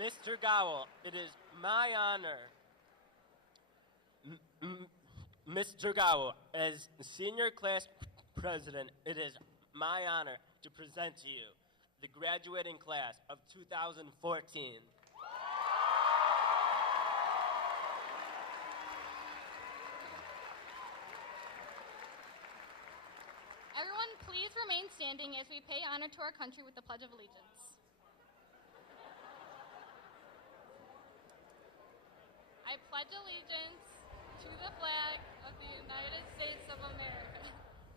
Mr. Gowell, it is my honor. Mr. Gowell, as senior class president, it is my honor to present to you the graduating class of 2014. Everyone, please remain standing as we pay honor to our country with the Pledge of Allegiance. I pledge allegiance to the flag of the United States of America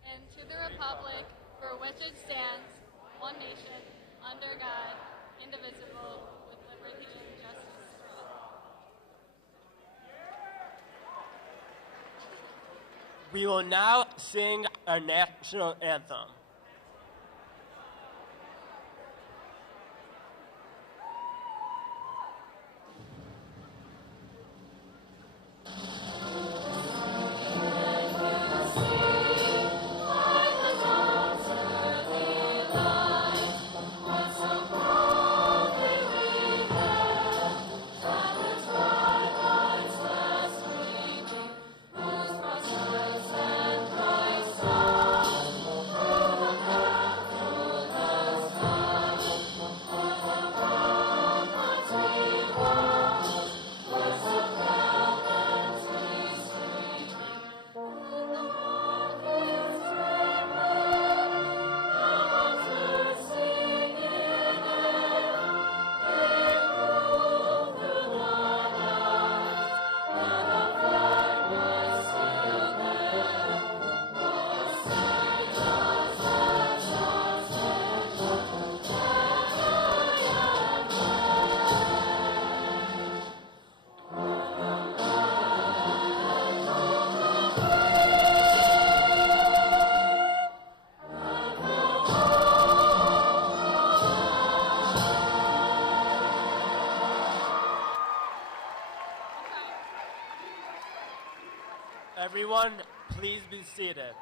and to the republic for which it stands, one nation, under God, indivisible, with liberty and justice for all. We will now sing our national anthem. Everyone, please be seated.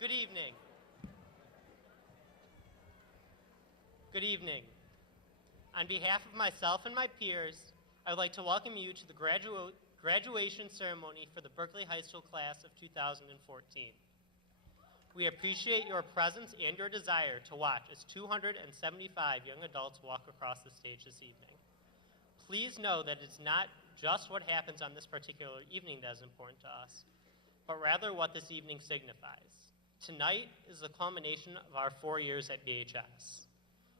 Good evening. Good evening. On behalf of myself and my peers, I would like to welcome you to the graduation ceremony for the Berkley High School class of 2014. We appreciate your presence and your desire to watch as 275 young adults walk across the stage this evening. Please know that it's not just what happens on this particular evening that is important to us, but rather what this evening signifies. Tonight is the culmination of our 4 years at BHS.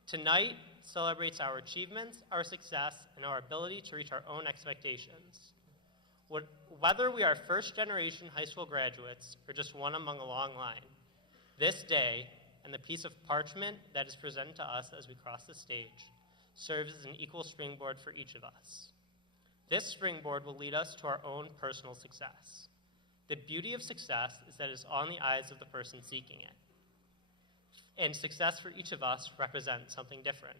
Tonight celebrates our achievements, our success, and our ability to reach our own expectations. Whether we are first-generation high school graduates or just one among a long line, this day and the piece of parchment that is presented to us as we cross the stage serves as an equal springboard for each of us. This springboard will lead us to our own personal success. The beauty of success is that it is on the eyes of the person seeking it. And success for each of us represents something different.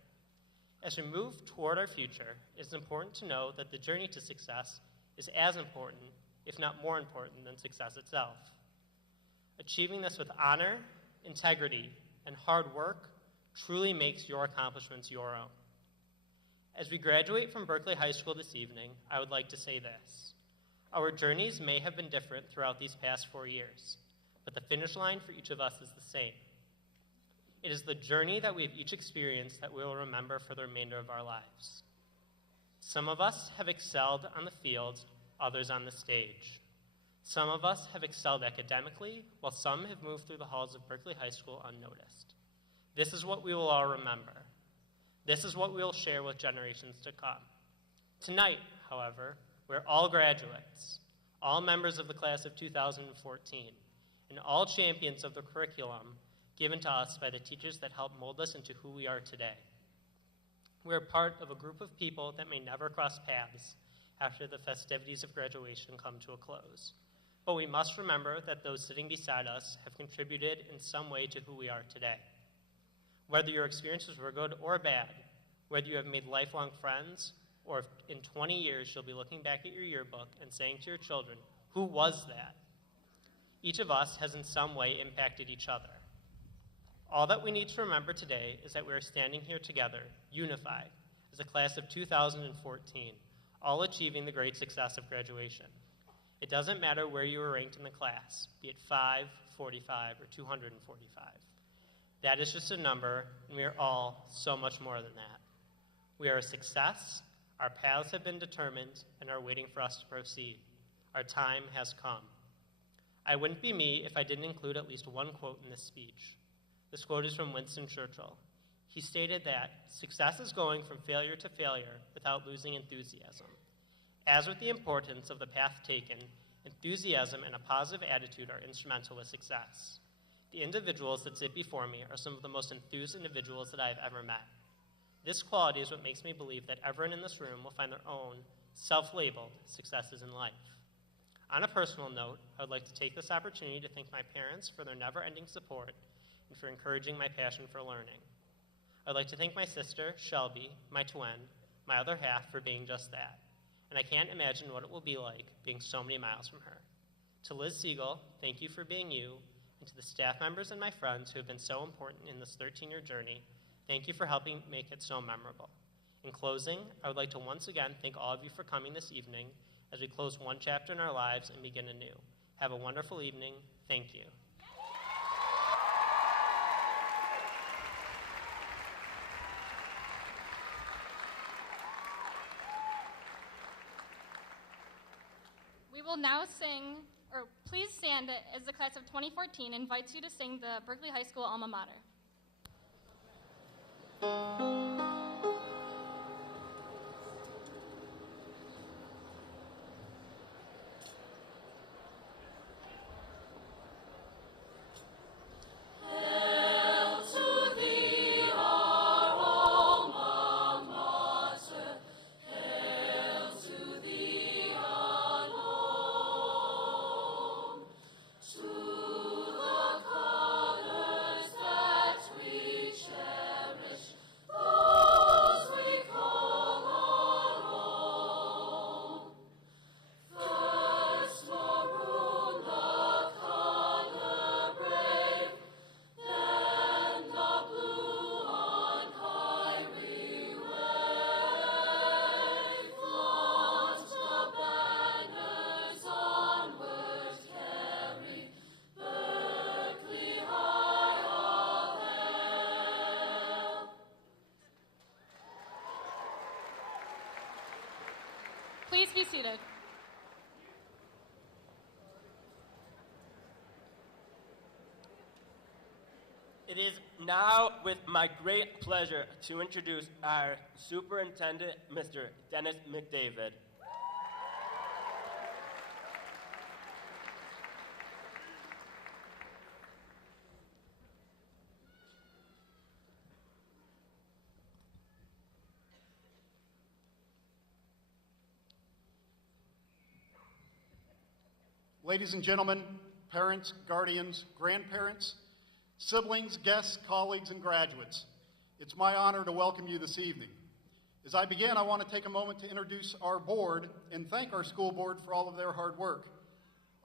As we move toward our future, it is important to know that the journey to success is as important, if not more important, than success itself. Achieving this with honor, integrity, and hard work truly makes your accomplishments your own. As we graduate from Berkley High School this evening, I would like to say this. Our journeys may have been different throughout these past 4 years, but the finish line for each of us is the same. It is the journey that we have each experienced that we will remember for the remainder of our lives. Some of us have excelled on the field, others on the stage. Some of us have excelled academically, while some have moved through the halls of Berkley High School unnoticed. This is what we will all remember. This is what we will share with generations to come. Tonight, however, we're all graduates, all members of the class of 2014, and all champions of the curriculum given to us by the teachers that helped mold us into who we are today. We are part of a group of people that may never cross paths after the festivities of graduation come to a close. But we must remember that those sitting beside us have contributed in some way to who we are today. Whether your experiences were good or bad, whether you have made lifelong friends, or if in 20 years you'll be looking back at your yearbook and saying to your children, "Who was that?" Each of us has in some way impacted each other. All that we need to remember today is that we are standing here together, unified, as a class of 2014, all achieving the great success of graduation. It doesn't matter where you were ranked in the class, be it 5, 45, or 245. That is just a number, and we are all so much more than that. We are a success, our paths have been determined, and are waiting for us to proceed. Our time has come. I wouldn't be me if I didn't include at least one quote in this speech. This quote is from Winston Churchill. He stated that success is going from failure to failure without losing enthusiasm. As with the importance of the path taken, enthusiasm and a positive attitude are instrumental with success. The individuals that sit before me are some of the most enthused individuals that I have ever met. This quality is what makes me believe that everyone in this room will find their own self-labeled successes in life. On a personal note, I would like to take this opportunity to thank my parents for their never-ending support and for encouraging my passion for learning. I'd like to thank my sister, Shelby, my twin, my other half, for being just that. And I can't imagine what it will be like being so many miles from her. To Liz Siegel, thank you for being you, and to the staff members and my friends who have been so important in this 13-year journey, thank you for helping make it so memorable. In closing, I would like to once again thank all of you for coming this evening as we close one chapter in our lives and begin anew. Have a wonderful evening. Thank you. We will now sing, or please stand as the class of 2014 invites you to sing the Berkley High School Alma Mater. Please be seated. It is now with my great pleasure to introduce our superintendent, Mr. Dennis McDavid. Ladies and gentlemen, parents, guardians, grandparents, siblings, guests, colleagues, and graduates, it's my honor to welcome you this evening. As I begin, I want to take a moment to introduce our board and thank our school board for all of their hard work.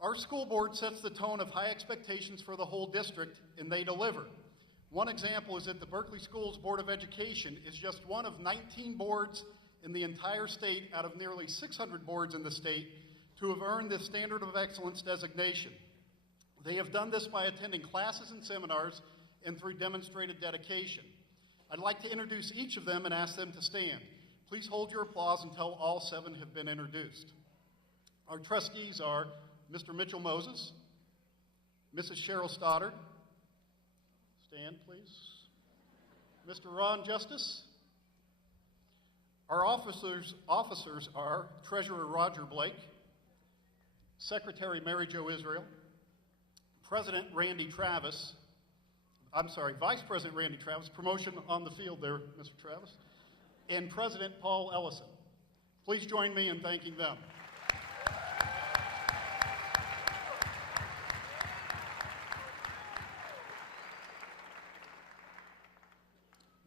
Our school board sets the tone of high expectations for the whole district, and they deliver. One example is that the Berkley Schools Board of Education is just one of 19 boards in the entire state out of nearly 600 boards in the state to have earned this Standard of Excellence designation. They have done this by attending classes and seminars and through demonstrated dedication. I'd like to introduce each of them and ask them to stand. Please hold your applause until all 7 have been introduced. Our trustees are Mr. Mitchell Moses, Mrs. Cheryl Stoddard, stand please, Mr. Ron Justice. Our officers are Treasurer Roger Blake, Secretary Mary Jo Israel, President Randy Travis, Vice President Randy Travis, promotion on the field there, Mr. Travis, and President Paul Ellison. Please join me in thanking them.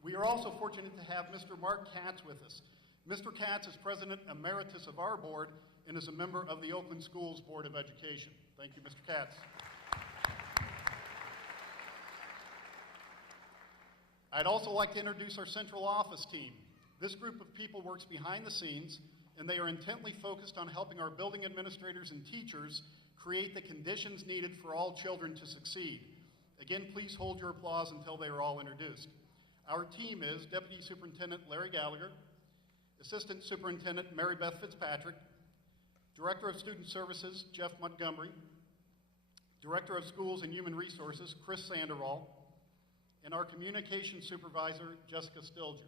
We are also fortunate to have Mr. Mark Katz with us. Mr. Katz is President Emeritus of our board and is a member of the Oakland Schools Board of Education. Thank you, Mr. Katz. I'd also like to introduce our central office team. This group of people works behind the scenes, and they are intently focused on helping our building administrators and teachers create the conditions needed for all children to succeed. Again, please hold your applause until they are all introduced. Our team is Deputy Superintendent Larry Gallagher, Assistant Superintendent Mary Beth Fitzpatrick, Director of Student Services Jeff Montgomery, Director of Schools and Human Resources Chris Sandoval, and our Communications Supervisor Jessica Stilger.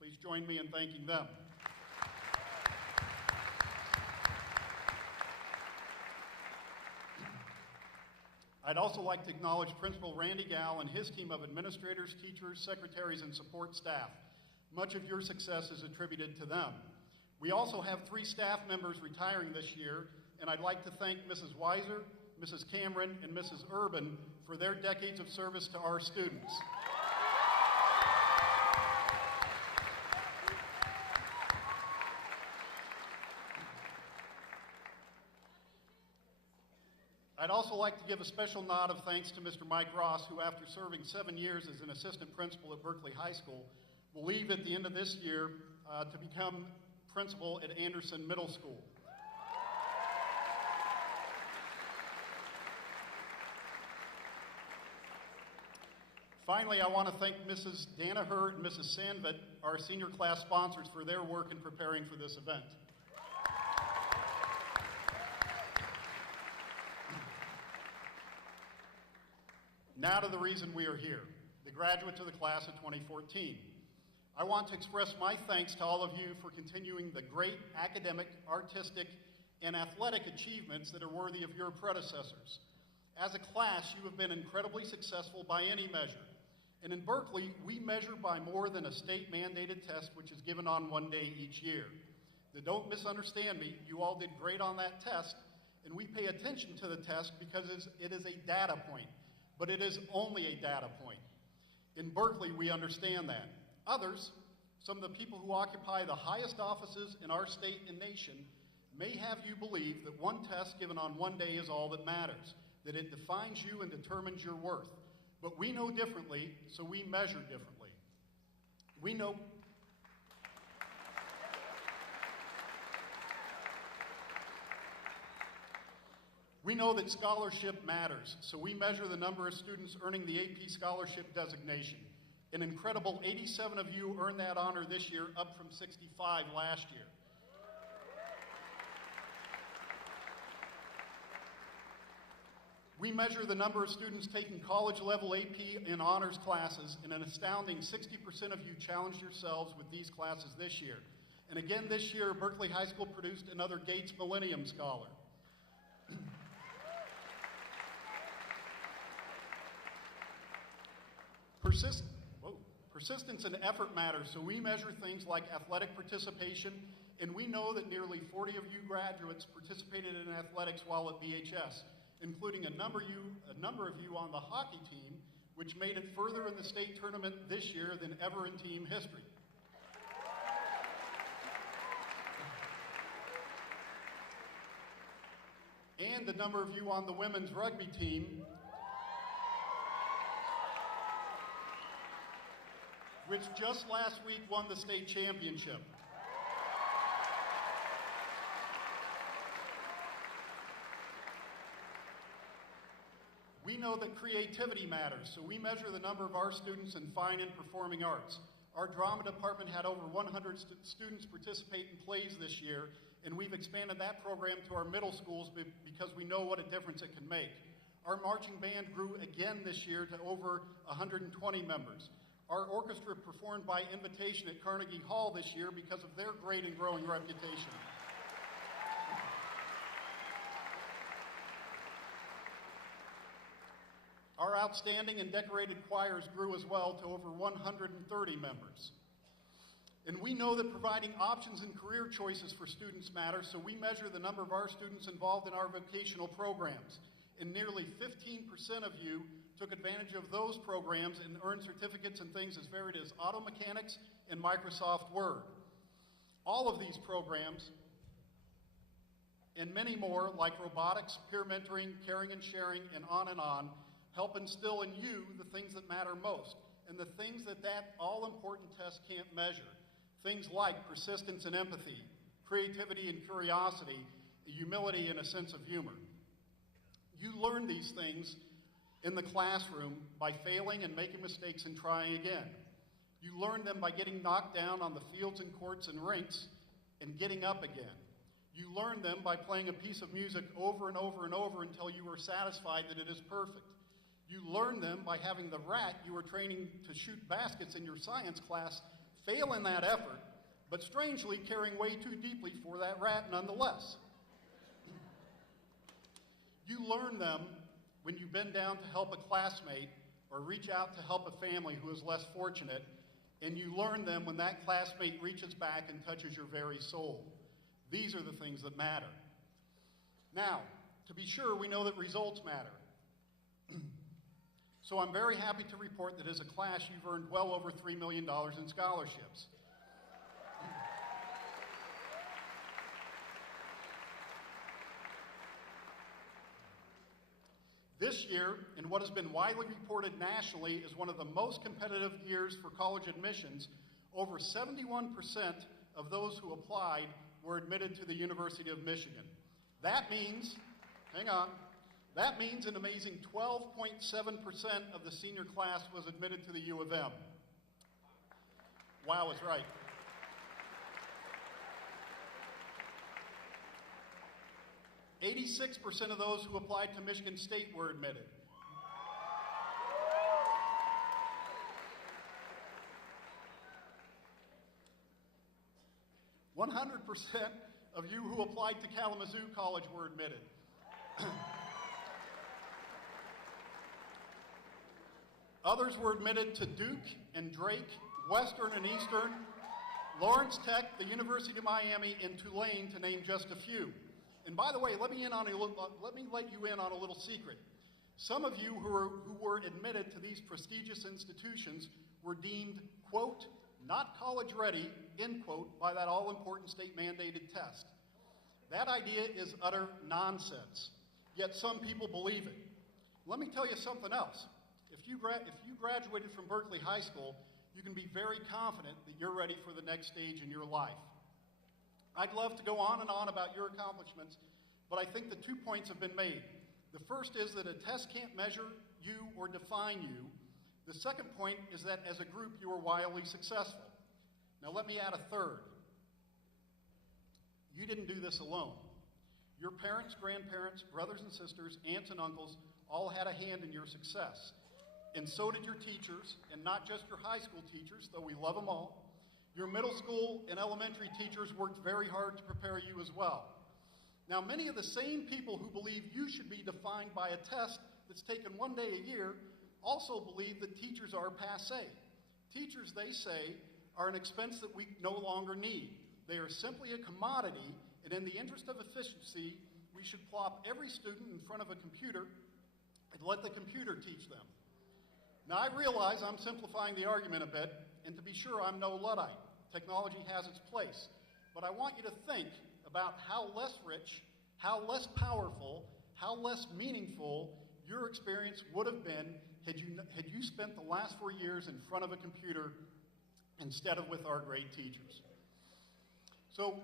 Please join me in thanking them. I'd also like to acknowledge Principal Randy Gall and his team of administrators, teachers, secretaries, and support staff. Much of your success is attributed to them. We also have 3 staff members retiring this year, and I'd like to thank Mrs. Weiser, Mrs. Cameron, and Mrs. Urban for their decades of service to our students. I'd also like to give a special nod of thanks to Mr. Mike Ross, who after serving 7 years as an assistant principal at Berkley High School, will leave at the end of this year to become principal at Anderson Middle School. Finally, I want to thank Mrs. Danaher and Mrs. Sandvit, our senior class sponsors, for their work in preparing for this event. Now to the reason we are here, the graduates of the class of 2014. I want to express my thanks to all of you for continuing the great academic, artistic, and athletic achievements that are worthy of your predecessors. As a class, you have been incredibly successful by any measure. And in Berkeley, we measure by more than a state-mandated test which is given on one day each year. Now, don't misunderstand me, you all did great on that test, and we pay attention to the test because it is a data point, but it is only a data point. In Berkeley, we understand that. Others, some of the people who occupy the highest offices in our state and nation, may have you believe that one test given on one day is all that matters, that it defines you and determines your worth. But we know differently, so we measure differently. We know that scholarship matters, so we measure the number of students earning the AP scholarship designation. An incredible 87 of you earned that honor this year, up from 65 last year. We measure the number of students taking college-level AP and honors classes, and an astounding 60% of you challenged yourselves with these classes this year. And again this year, Berkeley High School produced another Gates Millennium Scholar. Persistence and effort matters, so we measure things like athletic participation, and we know that nearly 40 of you graduates participated in athletics while at BHS, including a number of you on the hockey team, which made it further in the state tournament this year than ever in team history. And a number of you on the women's rugby team, which just last week won the state championship. We know that creativity matters, so we measure the number of our students in fine and performing arts. Our drama department had over 100 students participate in plays this year, and we've expanded that program to our middle schools because we know what a difference it can make. Our marching band grew again this year to over 120 members. Our orchestra performed by invitation at Carnegie Hall this year because of their great and growing reputation. Our outstanding and decorated choirs grew as well to over 130 members. And we know that providing options and career choices for students matter, so we measure the number of our students involved in our vocational programs. And nearly 15% of you took advantage of those programs and earned certificates in things as varied as auto mechanics and Microsoft Word. All of these programs and many more, like robotics, peer mentoring, caring and sharing, and on, help instill in you the things that matter most, and the things that all-important test can't measure. Things like persistence and empathy, creativity and curiosity, humility and a sense of humor. You learn these things in the classroom by failing and making mistakes and trying again. You learn them by getting knocked down on the fields and courts and rinks and getting up again. You learn them by playing a piece of music over and over and over until you are satisfied that it is perfect. You learn them by having the rat you were training to shoot baskets in your science class fail in that effort, but strangely caring way too deeply for that rat nonetheless. You learn them when you bend down to help a classmate or reach out to help a family who is less fortunate, and you learn them when that classmate reaches back and touches your very soul. These are the things that matter. Now, to be sure, we know that results matter. So I'm very happy to report that as a class, you've earned well over $3 million in scholarships. This year, in what has been widely reported nationally, is one of the most competitive years for college admissions. Over 71% of those who applied were admitted to the University of Michigan. That means, that means an amazing 12.7% of the senior class was admitted to the U of M. Wow is right. %86 of those who applied to Michigan State were admitted. 100% of you who applied to Kalamazoo College were admitted. Others were admitted to Duke and Drake, Western and Eastern, Lawrence Tech, the University of Miami, and Tulane, to name just a few. And by the way, let me let you in on a little secret. Some of you who were admitted to these prestigious institutions were deemed, quote, not college ready, end quote, by that all-important state-mandated test. That idea is utter nonsense, yet some people believe it. Let me tell you something else. If you graduated from Berkeley High School, you can be very confident that you're ready for the next stage in your life. I'd love to go on and on about your accomplishments, but I think the 2 points have been made. The first is that a test can't measure you or define you. The second point is that as a group, you are wildly successful. Now let me add a third. You didn't do this alone. Your parents, grandparents, brothers and sisters, aunts and uncles all had a hand in your success. And so did your teachers, and not just your high school teachers, though we love them all. Your middle school and elementary teachers worked very hard to prepare you as well. Now, many of the same people who believe you should be defined by a test that's taken one day a year also believe that teachers are passé. Teachers, they say, are an expense that we no longer need. They are simply a commodity, and in the interest of efficiency, we should plop every student in front of a computer and let the computer teach them. Now, I realize I'm simplifying the argument a bit, and to be sure, I'm no Luddite. Technology has its place. But I want you to think about how less rich, how less powerful, how less meaningful your experience would have been had you spent the last 4 years in front of a computer instead of with our great teachers. So,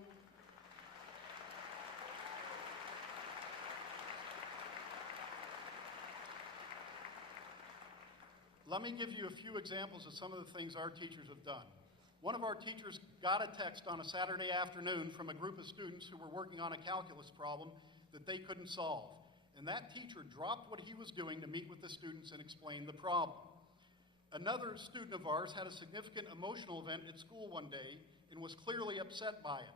let me give you a few examples of some of the things our teachers have done. One of our teachers got a text on a Saturday afternoon from a group of students who were working on a calculus problem that they couldn't solve. And that teacher dropped what he was doing to meet with the students and explain the problem. Another student of ours had a significant emotional event at school one day and was clearly upset by it.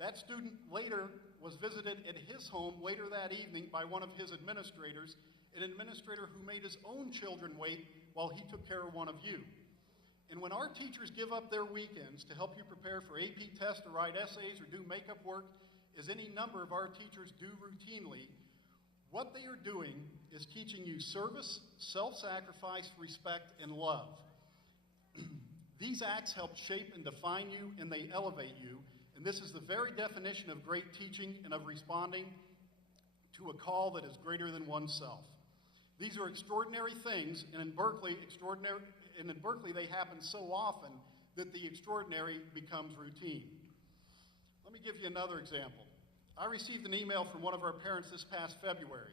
That student later was visited at his home later that evening by one of his administrators, an administrator who made his own children wait while he took care of one of you. And when our teachers give up their weekends to help you prepare for AP tests or write essays or do makeup work, as any number of our teachers do routinely, what they are doing is teaching you service, self-sacrifice, respect, and love. These acts help shape and define you, and they elevate you, and this is the very definition of great teaching and of responding to a call that is greater than oneself. These are extraordinary things, and in Berkley, they happen so often that the extraordinary becomes routine. Let me give you another example. I received an email from one of our parents this past February.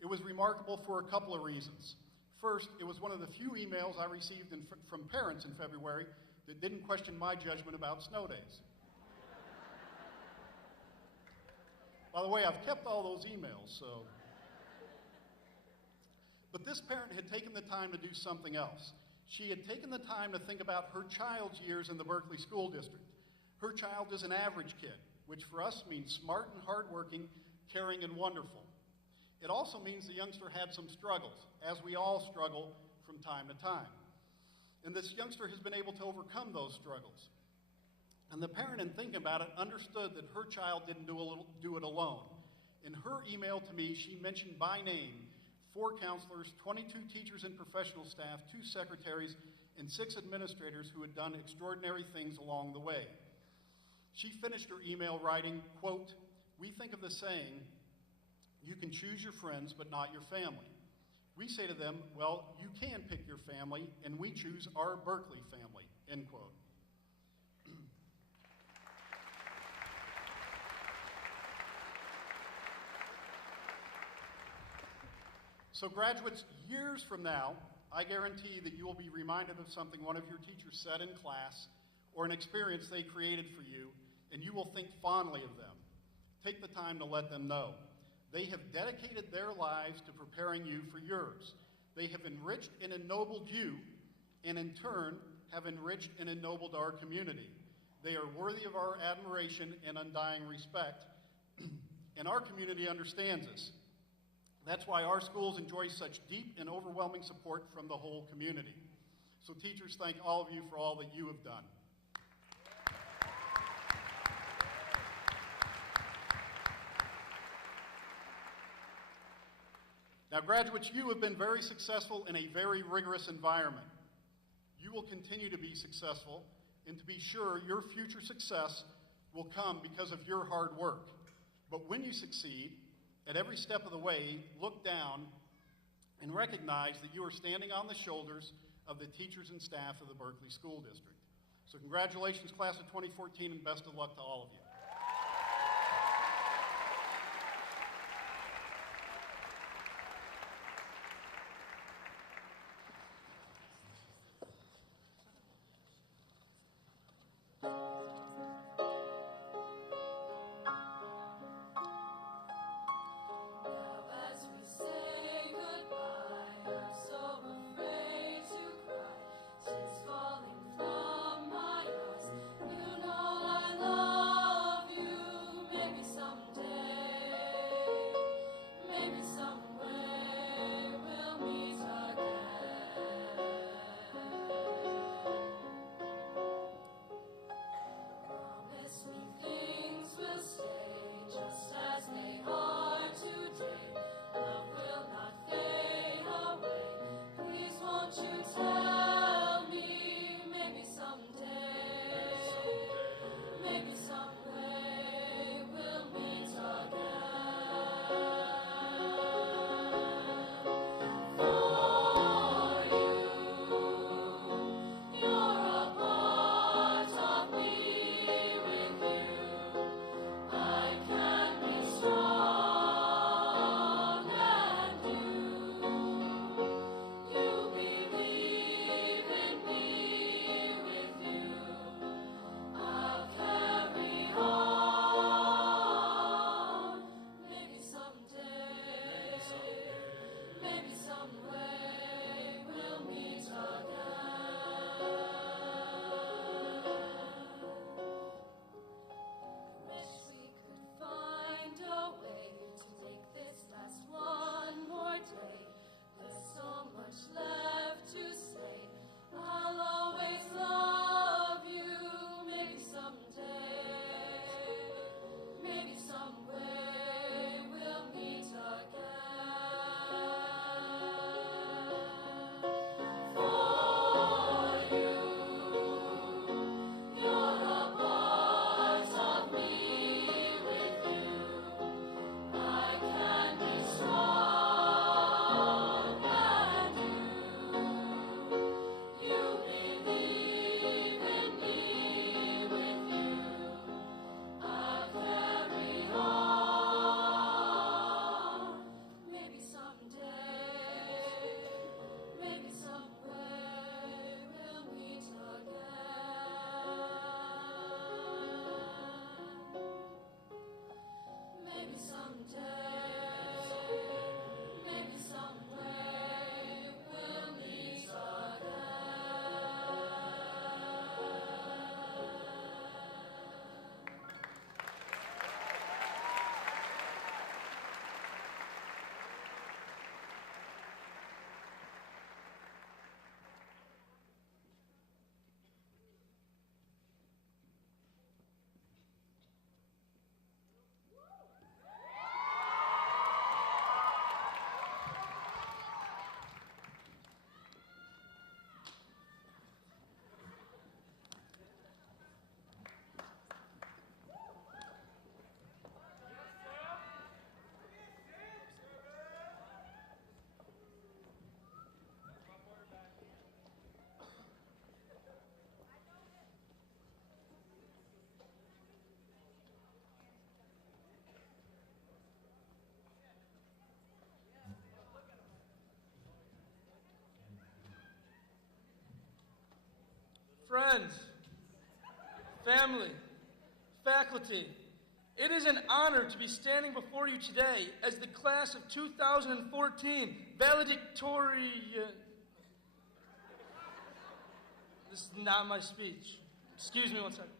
It was remarkable for a couple of reasons. First, it was one of the few emails I received from parents in February that didn't question my judgment about snow days. By the way, I've kept all those emails, so. But this parent had taken the time to do something else. She had taken the time to think about her child's years in the Berkley School District. Her child is an average kid, which for us means smart and hardworking, caring and wonderful. It also means the youngster had some struggles, as we all struggle from time to time. And this youngster has been able to overcome those struggles. And the parent, in thinking about it, understood that her child didn't do it alone. In her email to me, she mentioned by name 4 counselors, 22 teachers and professional staff, 2 secretaries, and 6 administrators who had done extraordinary things along the way. She finished her email writing, quote, "We think of the saying, you can choose your friends, but not your family. We say to them, well, you can pick your family, and we choose our Berkley family," end quote. So graduates, years from now, I guarantee that you will be reminded of something one of your teachers said in class or an experience they created for you, and you will think fondly of them. Take the time to let them know. They have dedicated their lives to preparing you for yours. They have enriched and ennobled you, and in turn have enriched and ennobled our community. They are worthy of our admiration and undying respect, and our community understands this. That's why our schools enjoy such deep and overwhelming support from the whole community. So teachers, thank all of you for all that you have done. Now graduates, you have been very successful in a very rigorous environment. You will continue to be successful, and to be sure your future success will come because of your hard work. But when you succeed, at every step of the way, look down and recognize that you are standing on the shoulders of the teachers and staff of the Berkley School District. So congratulations, class of 2014, and best of luck to all of you. Love friends, family, faculty, it is an honor to be standing before you today as the class of 2014 valedictorian. This is not my speech. Excuse me one second.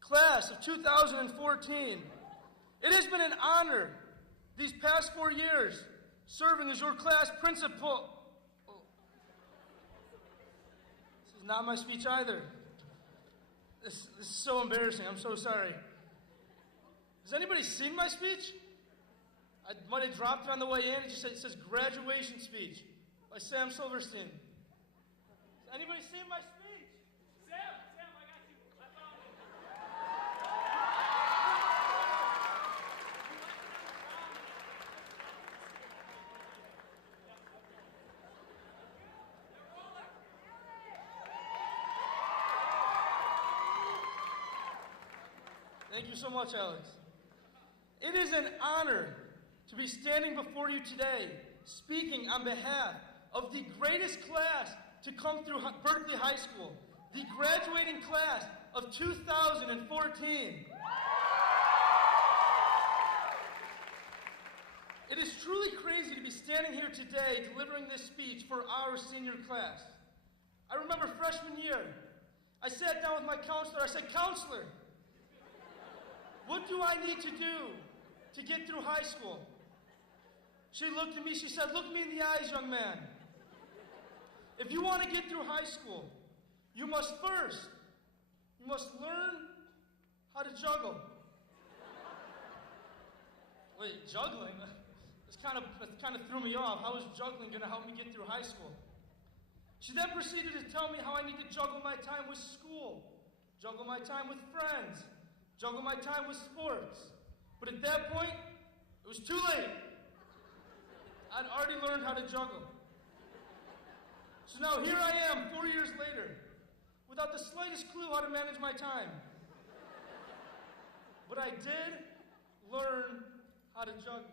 Class of 2014, it has been an honor these past 4 years serving as your class principal. Oh. This is not my speech either. This is so embarrassing. I'm so sorry. Has anybody seen my speech? I might have dropped it on the way in. It says graduation speech by Sam Silverstein. Has anybody seen my speech? Sam, I got you. I found it. Thank you so much, Alex. It is an honor to be standing before you today, speaking on behalf of the greatest class to come through Berkley High School, the graduating class of 2014. It is truly crazy to be standing here today delivering this speech for our senior class. I remember freshman year, I sat down with my counselor. I said, "Counselor, what do I need to do to get through high school?" She looked at me, she said, "Look me in the eyes, young man. If you want to get through high school, you must learn how to juggle." Wait, juggling? That kind of threw me off. How is juggling going to help me get through high school? She then proceeded to tell me how I need to juggle my time with school, juggle my time with friends, juggle my time with sports. But at that point, it was too late. I'd already learned how to juggle. So now here I am, 4 years later, without the slightest clue how to manage my time. But I did learn how to juggle.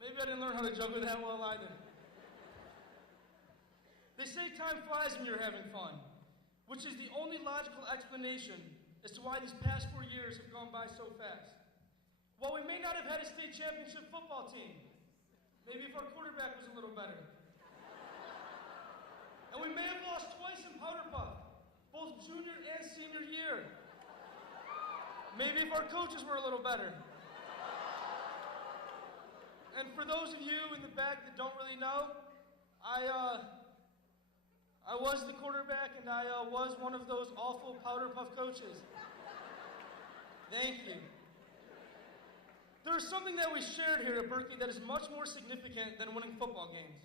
Maybe I didn't learn how to juggle that well either. They say time flies when you're having fun, which is the only logical explanation as to why these past 4 years have gone by so fast. While we may not have had a state championship football team, maybe if our quarterback was a little better. And we may have lost twice in powder puff, both junior and senior year. Maybe if our coaches were a little better. And for those of you in the back that don't really know, I was the quarterback and I was one of those awful powder puff coaches. Thank you. There is something that we shared here at Berkley that is much more significant than winning football games.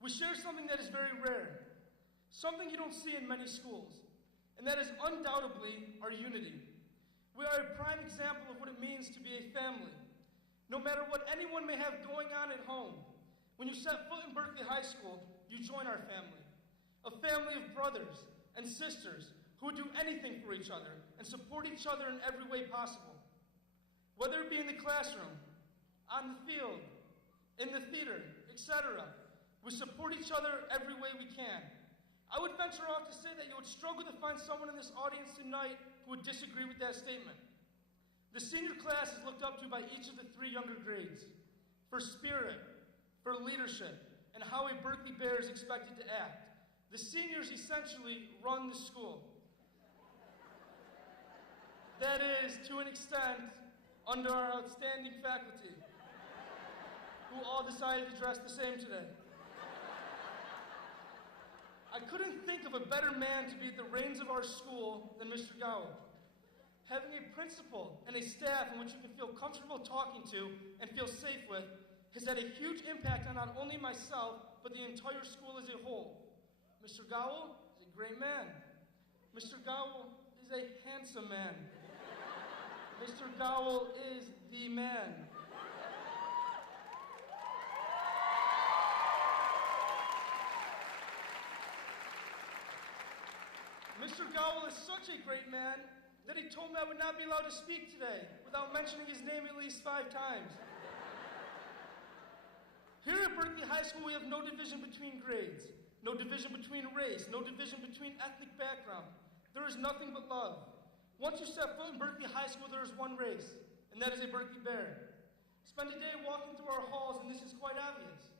We share something that is very rare, something you don't see in many schools, and that is undoubtedly our unity. We are a prime example of what it means to be a family. No matter what anyone may have going on at home, when you set foot in Berkley High School, you join our family. A family of brothers and sisters who would do anything for each other and support each other in every way possible. Whether it be in the classroom, on the field, in the theater, etc., we support each other every way we can. I would venture off to say that you would struggle to find someone in this audience tonight who would disagree with that statement. The senior class is looked up to by each of the 3 younger grades for spirit, for leadership, and how a Berkley Bear is expected to act. The seniors essentially run the school. That is, to an extent, under our outstanding faculty, who all decided to dress the same today. I couldn't think of a better man to be at the reins of our school than Mr. Gowell. Having a principal and a staff in which you can feel comfortable talking to and feel safe with has had a huge impact on not only myself, but the entire school as a whole. Mr. Gowell is a great man. Mr. Gowell is a handsome man. Mr. Gowell is the man. Mr. Gowell is such a great man that he told me I would not be allowed to speak today without mentioning his name at least 5 times. Here at Berkley High School, we have no division between grades, no division between race, no division between ethnic background. There is nothing but love. Once you step foot in Berkley High School, there is one race, and that is a Berkley Bear. Spend a day walking through our halls, and this is quite obvious.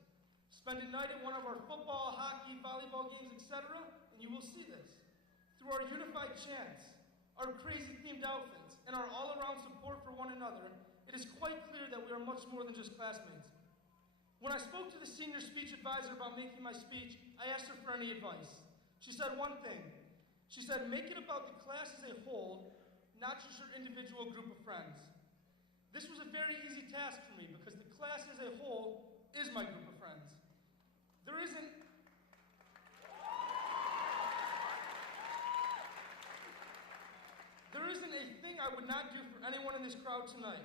Spend a night at one of our football, hockey, volleyball games, etc., and you will see this. Through our unified chants, our crazy themed outfits, and our all-around support for one another, it is quite clear that we are much more than just classmates. When I spoke to the senior speech advisor about making my speech, I asked her for any advice. She said one thing. She said, make it about the class as a whole, not just your individual group of friends. This was a very easy task for me because the class as a whole is my group of friends. There isn't a thing I would not do for anyone in this crowd tonight.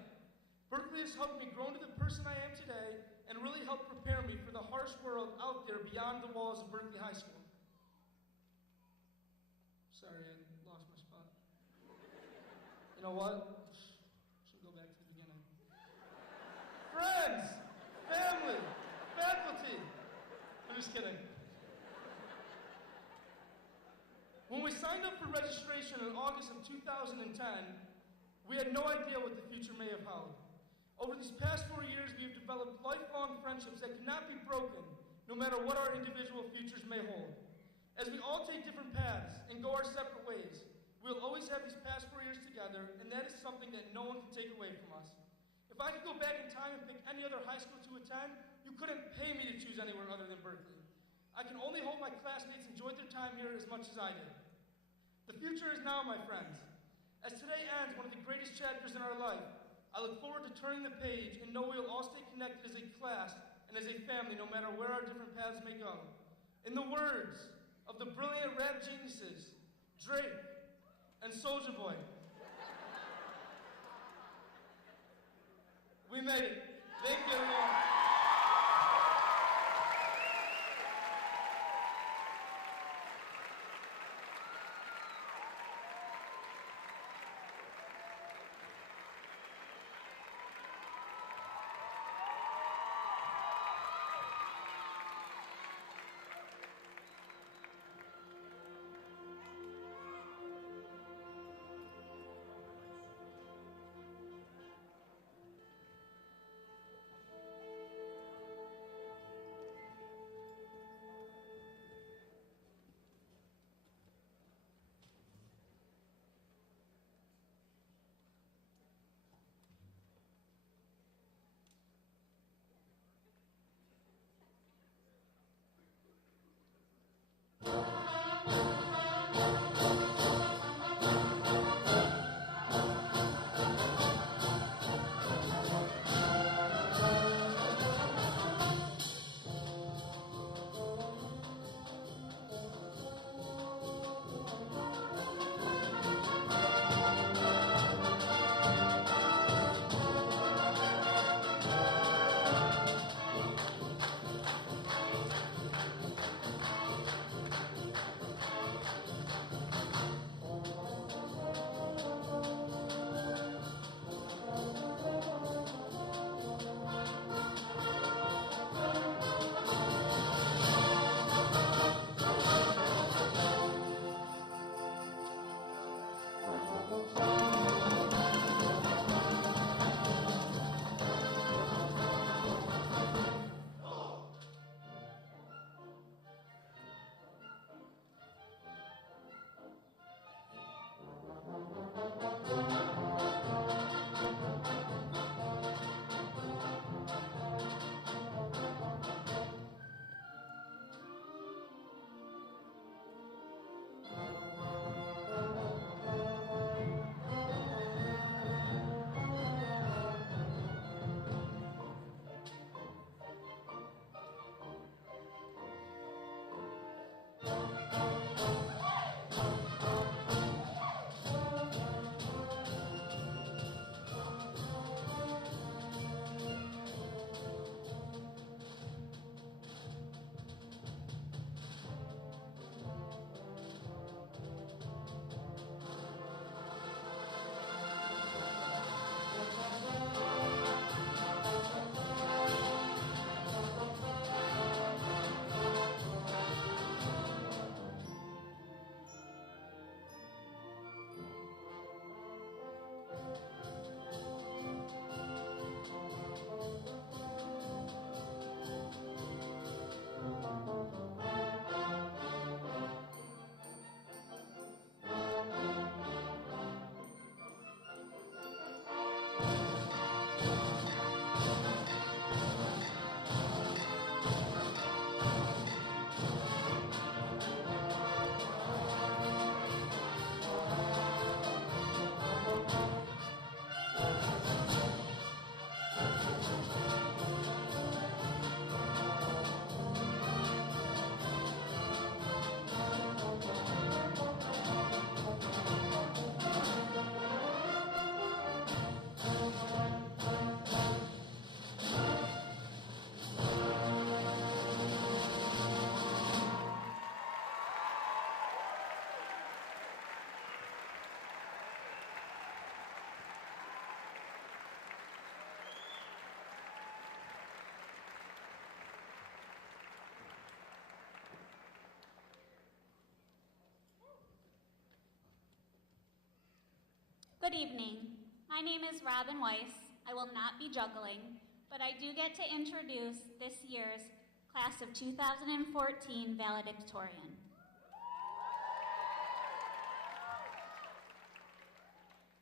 Berkley has helped me grow into the person I am today and really helped prepare me for the harsh world out there beyond the walls of Berkley High School. Sorry, I lost my spot. You know what? Should go back to the beginning. Friends, family, faculty. I'm just kidding. When we signed up for registration in August of 2010, we had no idea what the future may have held. Over these past 4 years, we have developed lifelong friendships that cannot be broken, no matter what our individual futures may hold. As we all take different paths and go our separate ways, we'll always have these past 4 years together, and that is something that no one can take away from us. If I could go back in time and pick any other high school to attend, you couldn't pay me to choose anywhere other than Berkley. I can only hope my classmates enjoyed their time here as much as I did. The future is now, my friends. As today ends one of the greatest chapters in our life, I look forward to turning the page and know we will all stay connected as a class and as a family no matter where our different paths may go. In the words of the brilliant rap geniuses, Drake and Soulja Boy, we made it. Thank you, everyone. Good evening. My name is Robin Weiss. I will not be juggling, but I do get to introduce this year's class of 2014 valedictorian.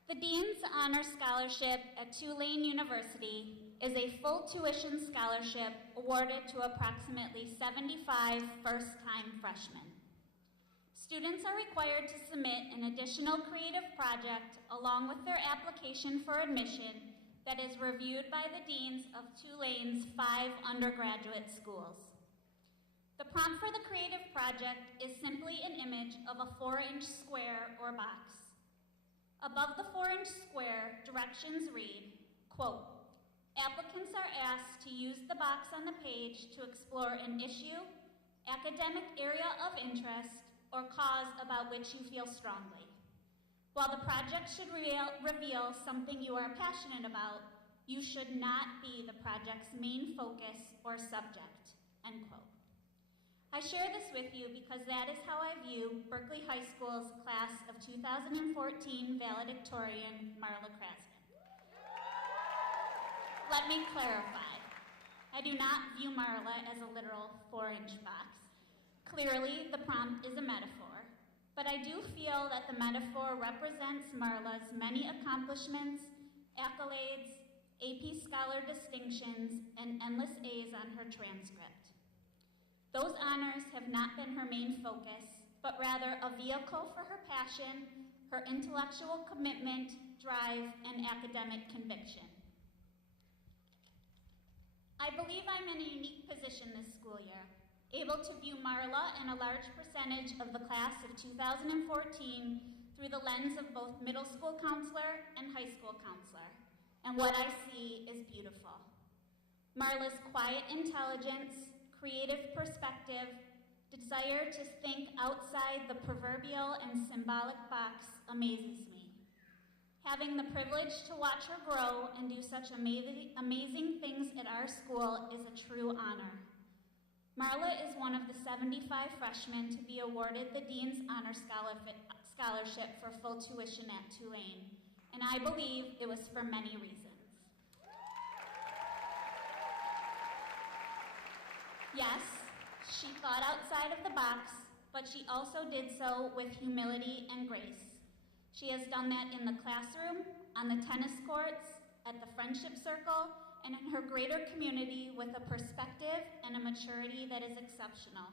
The Dean's Honor Scholarship at Tulane University is a full tuition scholarship awarded to approximately 75 first-time freshmen. Students are required to submit an additional creative project along with their application for admission that is reviewed by the deans of Tulane's 5 undergraduate schools. The prompt for the creative project is simply an image of a 4-inch square or box. Above the 4-inch square, directions read, quote, "Applicants are asked to use the box on the page to explore an issue, academic area of interest, or cause about which you feel strongly. While the project should reveal something you are passionate about, you should not be the project's main focus or subject," end quote. I share this with you because that is how I view Berkley High School's class of 2014 valedictorian, Marla Krasnick. Let me clarify. I do not view Marla as a literal 4-inch box. Clearly, the prompt is a metaphor, but I do feel that the metaphor represents Marla's many accomplishments, accolades, AP Scholar distinctions, and endless A's on her transcript. Those honors have not been her main focus, but rather a vehicle for her passion, her intellectual commitment, drive, and academic conviction. I believe I'm in a unique position this school year, able to view Marla and a large percentage of the class of 2014 through the lens of both middle school counselor and high school counselor. And what I see is beautiful. Marla's quiet intelligence, creative perspective, desire to think outside the proverbial and symbolic box amazes me. Having the privilege to watch her grow and do such amazing things at our school is a true honor. Marla is one of the 75 freshmen to be awarded the Dean's Honor Scholarship for full tuition at Tulane, and I believe it was for many reasons. Yes, she thought outside of the box, but she also did so with humility and grace. She has done that in the classroom, on the tennis courts, at the friendship circle, and in her greater community with a perspective and a maturity that is exceptional.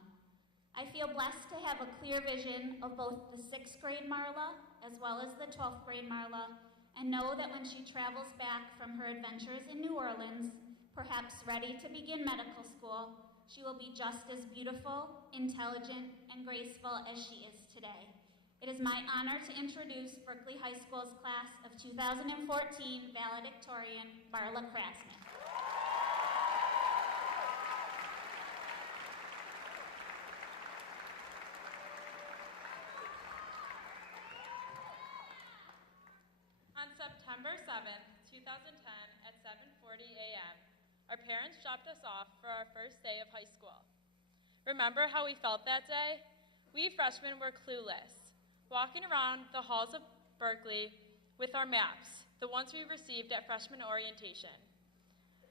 I feel blessed to have a clear vision of both the 6th grade Marla as well as the 12th grade Marla, and know that when she travels back from her adventures in New Orleans, perhaps ready to begin medical school, she will be just as beautiful, intelligent, and graceful as she is today. It is my honor to introduce Berkley High School's class of 2014 valedictorian, Marla Krasnick. On September 7th, 2010 at 7:40 a.m., our parents dropped us off for our first day of high school. Remember how we felt that day? We freshmen were clueless, walking around the halls of Berkley with our maps, the ones we received at freshman orientation.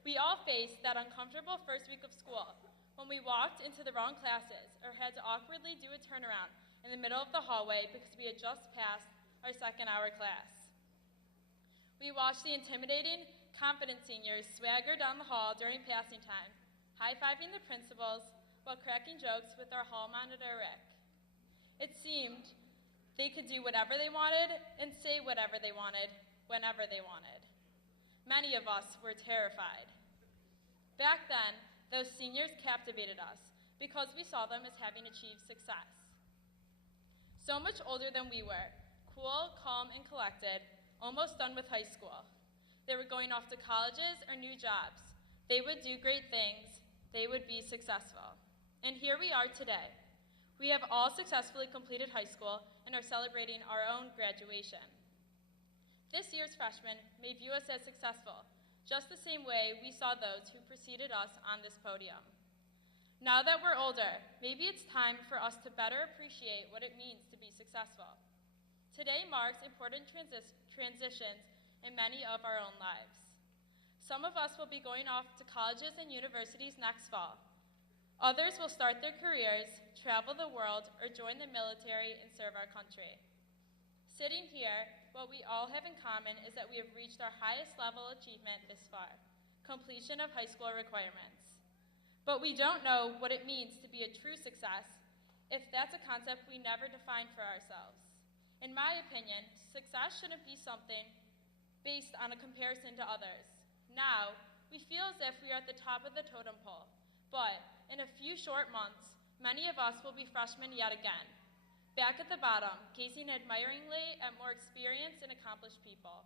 We all faced that uncomfortable first week of school when we walked into the wrong classes or had to awkwardly do a turnaround in the middle of the hallway because we had just passed our second-hour class. We watched the intimidating, confident seniors swagger down the hall during passing time, high-fiving the principals while cracking jokes with our hall monitor, Rick. It seemed they could do whatever they wanted and say whatever they wanted, whenever they wanted. Many of us were terrified. Back then, those seniors captivated us because we saw them as having achieved success. So much older than we were, cool, calm, and collected, almost done with high school. They were going off to colleges or new jobs. They would do great things. They would be successful. And here we are today. We have all successfully completed high school and are celebrating our own graduation. This year's freshmen may view us as successful, just the same way we saw those who preceded us on this podium. Now that we're older, maybe it's time for us to better appreciate what it means to be successful. Today marks important transitions in many of our own lives. Some of us will be going off to colleges and universities next fall. Others will start their careers, travel the world, or join the military and serve our country. Sitting here, what we all have in common is that we have reached our highest level achievement this far, completion of high school requirements. But we don't know what it means to be a true success if that's a concept we never defined for ourselves. In my opinion, success shouldn't be something based on a comparison to others. Now, we feel as if we are at the top of the totem pole, but in a few short months, many of us will be freshmen yet again, back at the bottom, gazing admiringly at more experienced and accomplished people.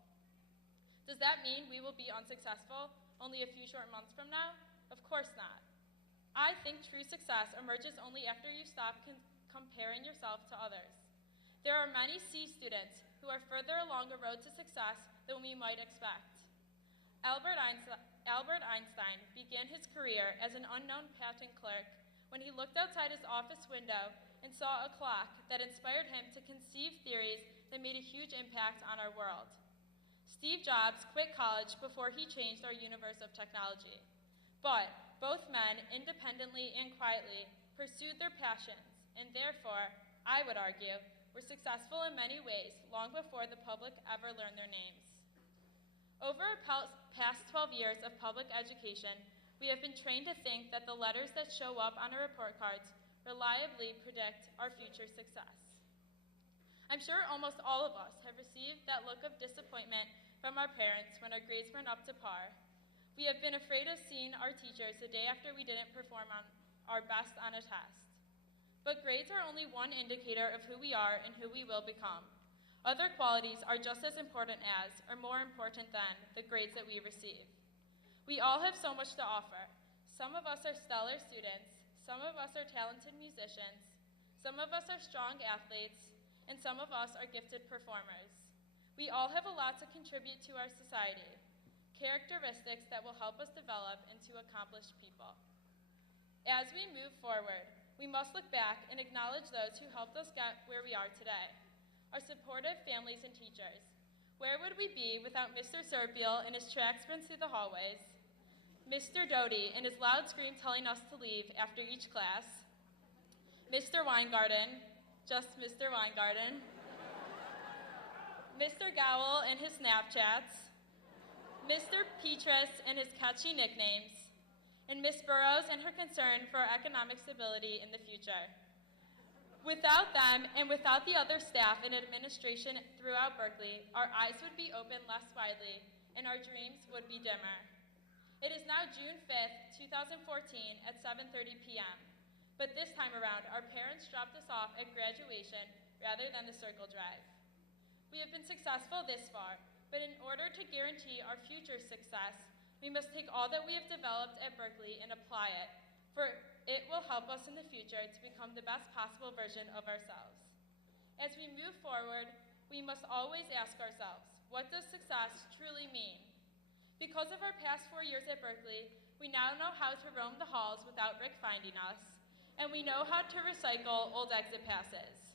Does that mean we will be unsuccessful only a few short months from now? Of course not. I think true success emerges only after you stop comparing yourself to others. There are many C students who are further along the road to success than we might expect. Albert Einstein began his career as an unknown patent clerk when he looked outside his office window and saw a clock that inspired him to conceive theories that made a huge impact on our world. Steve Jobs quit college before he changed our universe of technology. But both men, independently and quietly, pursued their passions, and therefore, I would argue, were successful in many ways long before the public ever learned their names. Over our past 12 years of public education, we have been trained to think that the letters that show up on our report cards reliably predict our future success. I'm sure almost all of us have received that look of disappointment from our parents when our grades weren't up to par. We have been afraid of seeing our teachers the day after we didn't perform on our best on a test. But grades are only one indicator of who we are and who we will become. Other qualities are just as important as, or more important than, the grades that we receive. We all have so much to offer. Some of us are stellar students, some of us are talented musicians, some of us are strong athletes, and some of us are gifted performers. We all have a lot to contribute to our society, characteristics that will help us develop into accomplished people. As we move forward, we must look back and acknowledge those who helped us get where we are today. Our supportive families and teachers. Where would we be without Mr. Serpiel and his track sprints through the hallways, Mr. Doty and his loud scream telling us to leave after each class, Mr. Weingarten, just Mr. Weingarten, Mr. Gowell and his Snapchats, Mr. Petrus and his catchy nicknames, and Miss Burrows and her concern for our economic stability in the future. Without them, and without the other staff and administration throughout Berkeley, our eyes would be opened less widely, and our dreams would be dimmer. It is now June 5th, 2014 at 7:30 p.m., but this time around, our parents dropped us off at graduation rather than the circle drive. We have been successful this far, but in order to guarantee our future success, we must take all that we have developed at Berkeley and apply it, for it will help us in the future to become the best possible version of ourselves. As we move forward, we must always ask ourselves, what does success truly mean? Because of our past 4 years at Berkeley, we now know how to roam the halls without Rick finding us, and we know how to recycle old exit passes.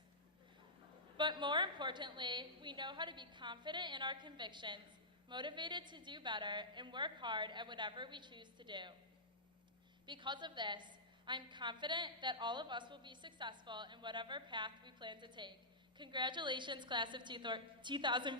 But more importantly, we know how to be confident in our convictions, motivated to do better, and work hard at whatever we choose to do. Because of this, I'm confident that all of us will be successful in whatever path we plan to take. Congratulations, class of 2014.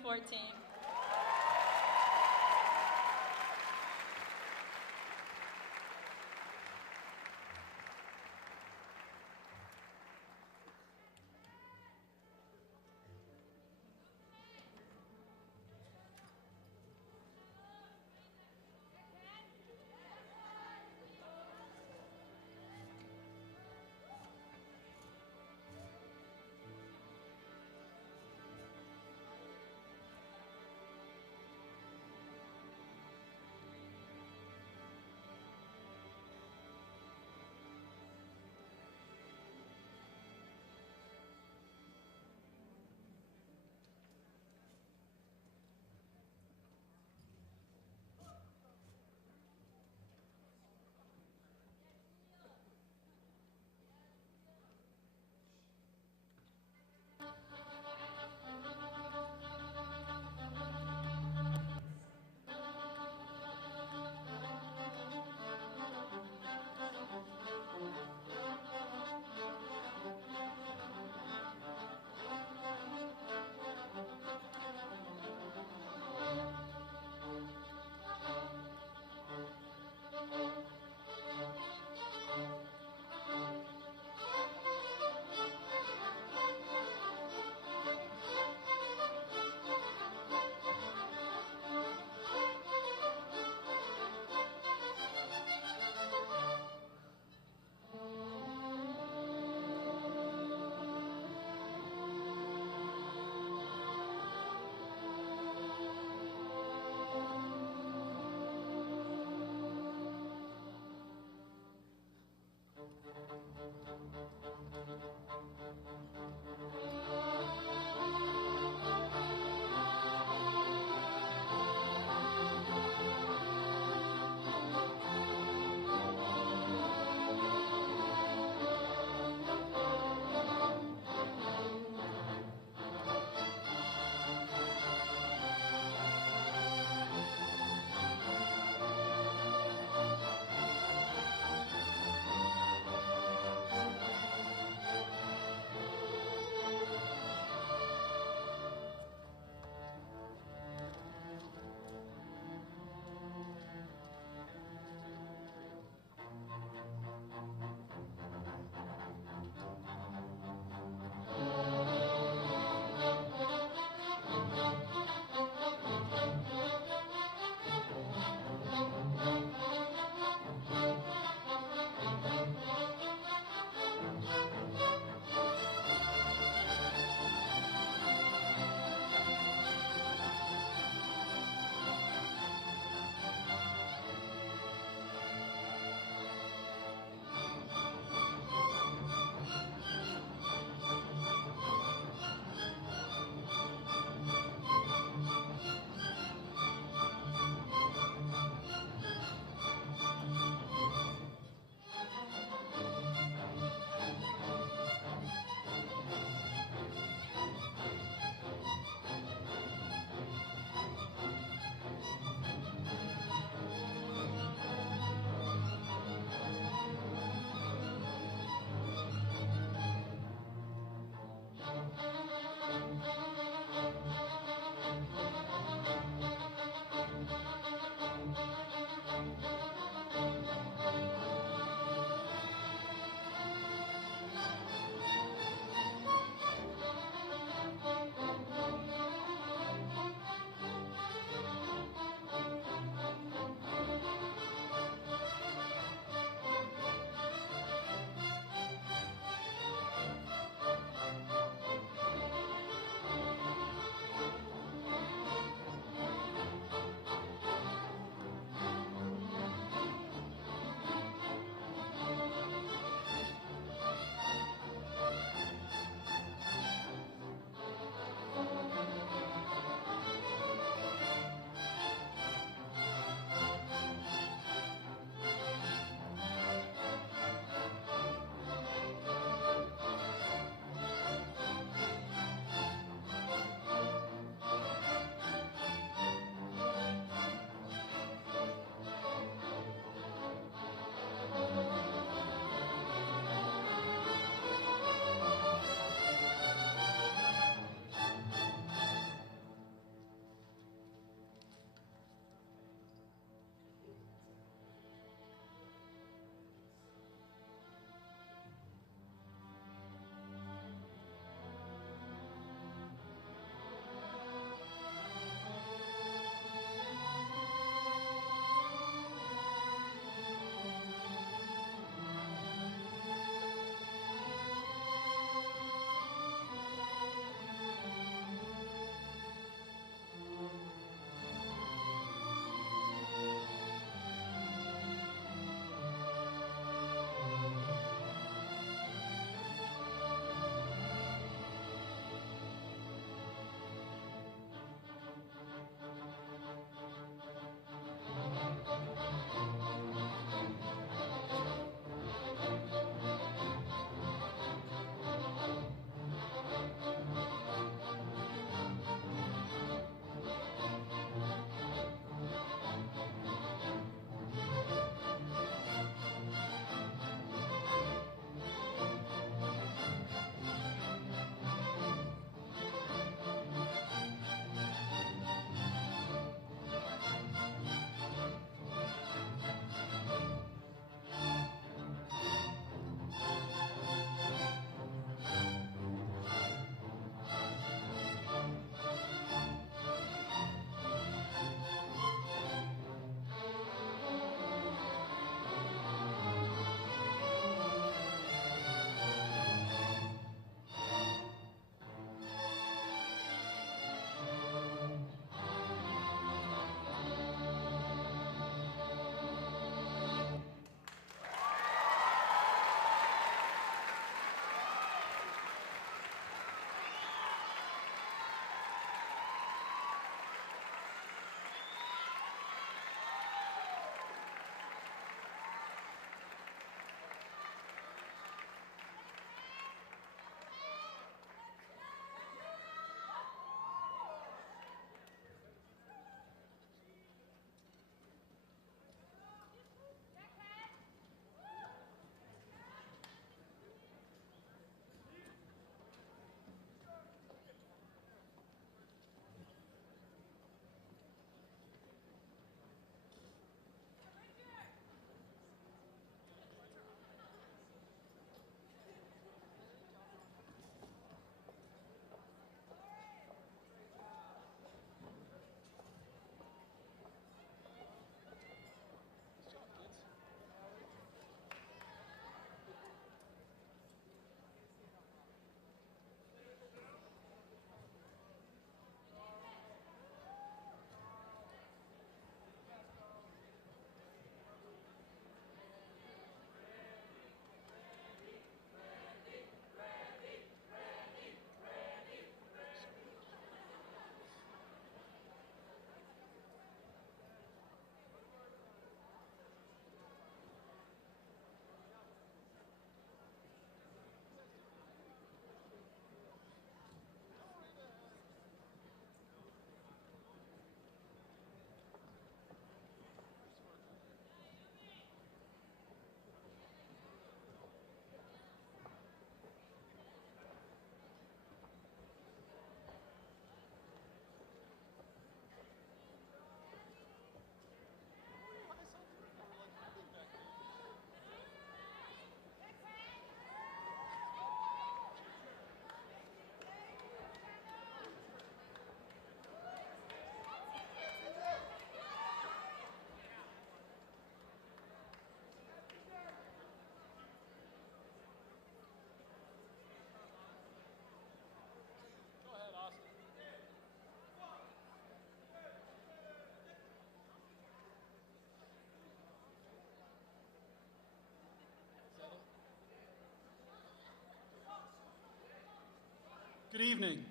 Good evening.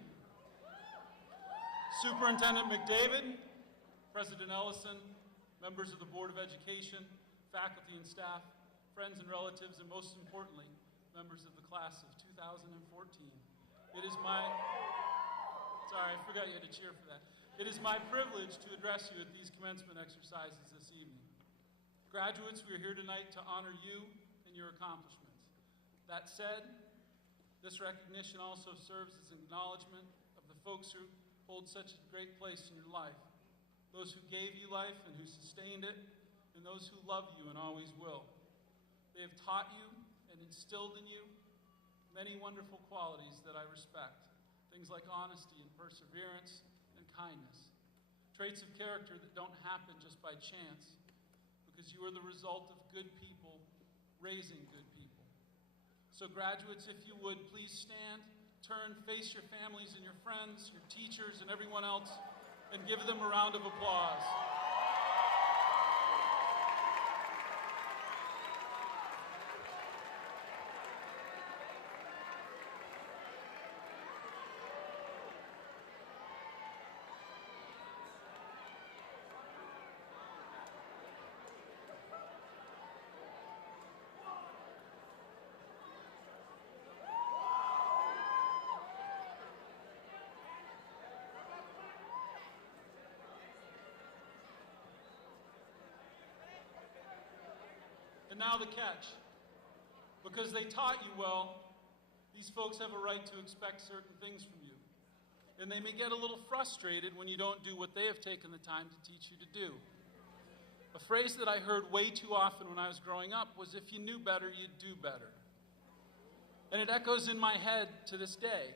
Superintendent McDavid, President Ellison, members of the Board of Education, faculty and staff, friends and relatives, and most importantly, members of the class of 2014. It is my, sorry, I forgot you had to cheer for that. It is my privilege to address you at these commencement exercises this evening. Graduates, we are here tonight to honor you and your accomplishments. That said, this recognition also serves as an acknowledgement of the folks who hold such a great place in your life, those who gave you life and who sustained it, and those who love you and always will. They have taught you and instilled in you many wonderful qualities that I respect, things like honesty and perseverance and kindness, traits of character that don't happen just by chance, because you are the result of good people raising good people. So graduates, if you would, please stand, turn, face your families and your friends, your teachers and everyone else, and give them a round of applause. And now the catch. Because they taught you well, these folks have a right to expect certain things from you. And they may get a little frustrated when you don't do what they have taken the time to teach you to do. A phrase that I heard way too often when I was growing up was, if you knew better, you'd do better. And it echoes in my head to this day.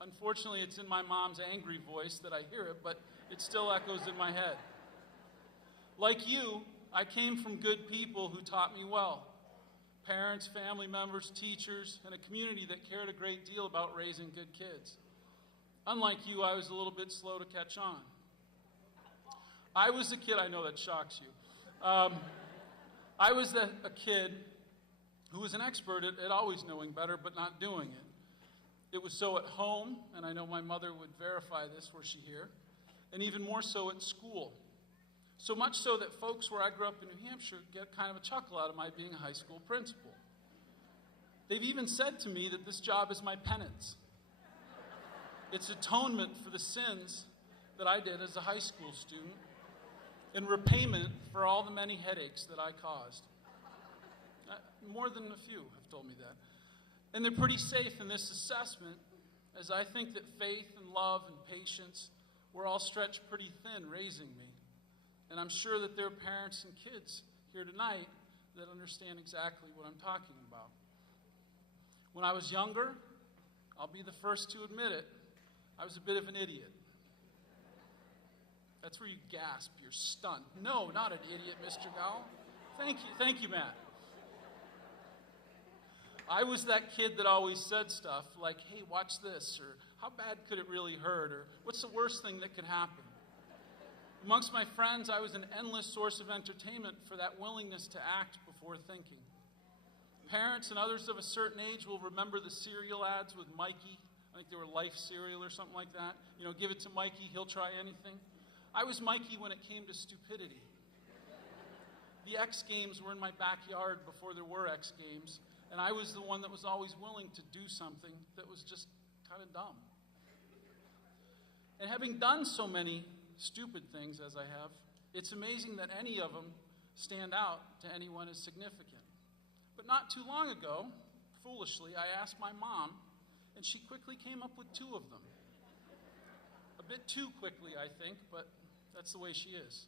Unfortunately, it's in my mom's angry voice that I hear it, but it still echoes in my head. Like you, I came from good people who taught me well. Parents, family members, teachers, and a community that cared a great deal about raising good kids. Unlike you, I was a little bit slow to catch on. I was a kid, I know that shocks you. I was a kid who was an expert at always knowing better but not doing it. It was so at home, and I know my mother would verify this were she here, and even more so at school. So much so that folks where I grew up in New Hampshire get kind of a chuckle out of my being a high school principal. They've even said to me that this job is my penance. It's atonement for the sins that I did as a high school student and repayment for all the many headaches that I caused. More than a few have told me that. And they're pretty safe in this assessment, as I think that faith and love and patience were all stretched pretty thin raising me. And I'm sure that there are parents and kids here tonight that understand exactly what I'm talking about. When I was younger, I'll be the first to admit it, I was a bit of an idiot. That's where you gasp, you're stunned. No, not an idiot, Mr. Gowell. Thank you, Matt. I was that kid that always said stuff like, hey, watch this, or how bad could it really hurt, or what's the worst thing that could happen? Amongst my friends, I was an endless source of entertainment for that willingness to act before thinking. Parents and others of a certain age will remember the cereal ads with Mikey. I think they were Life cereal or something like that. You know, give it to Mikey, he'll try anything. I was Mikey when it came to stupidity. The X Games were in my backyard before there were X Games, and I was the one that was always willing to do something that was just kind of dumb. And having done so many stupid things as I have, it's amazing that any of them stand out to anyone as significant. But not too long ago, foolishly, I asked my mom, and she quickly came up with 2 of them. A bit too quickly, I think, but that's the way she is.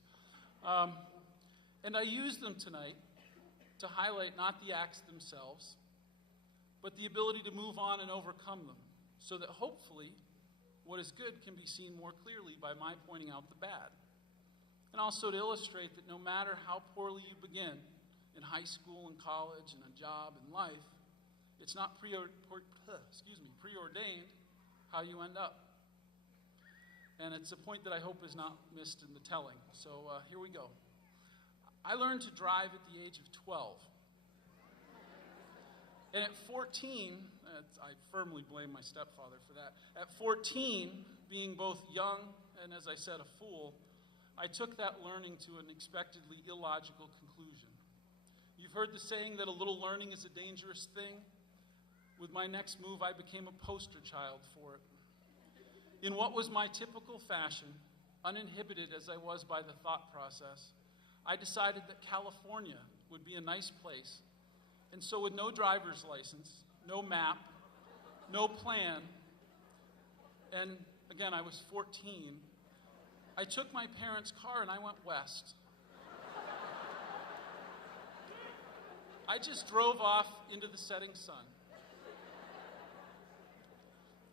And I used them tonight to highlight not the acts themselves, but the ability to move on and overcome them, so that hopefully what is good can be seen more clearly by my pointing out the bad. And also to illustrate that no matter how poorly you begin in high school and college and a job and life, it's not preordained how you end up. And it's a point that I hope is not missed in the telling. So here we go. I learned to drive at the age of 12. And at 14, I firmly blame my stepfather for that. At 14, being both young and, as I said, a fool, I took that learning to an expectedly illogical conclusion. You've heard the saying that a little learning is a dangerous thing. With my next move, I became a poster child for it. In what was my typical fashion, uninhibited as I was by the thought process, I decided that California would be a nice place. And so with no driver's license, no map, no plan, and again, I was 14, I took my parents' car and I went west. I just drove off into the setting sun.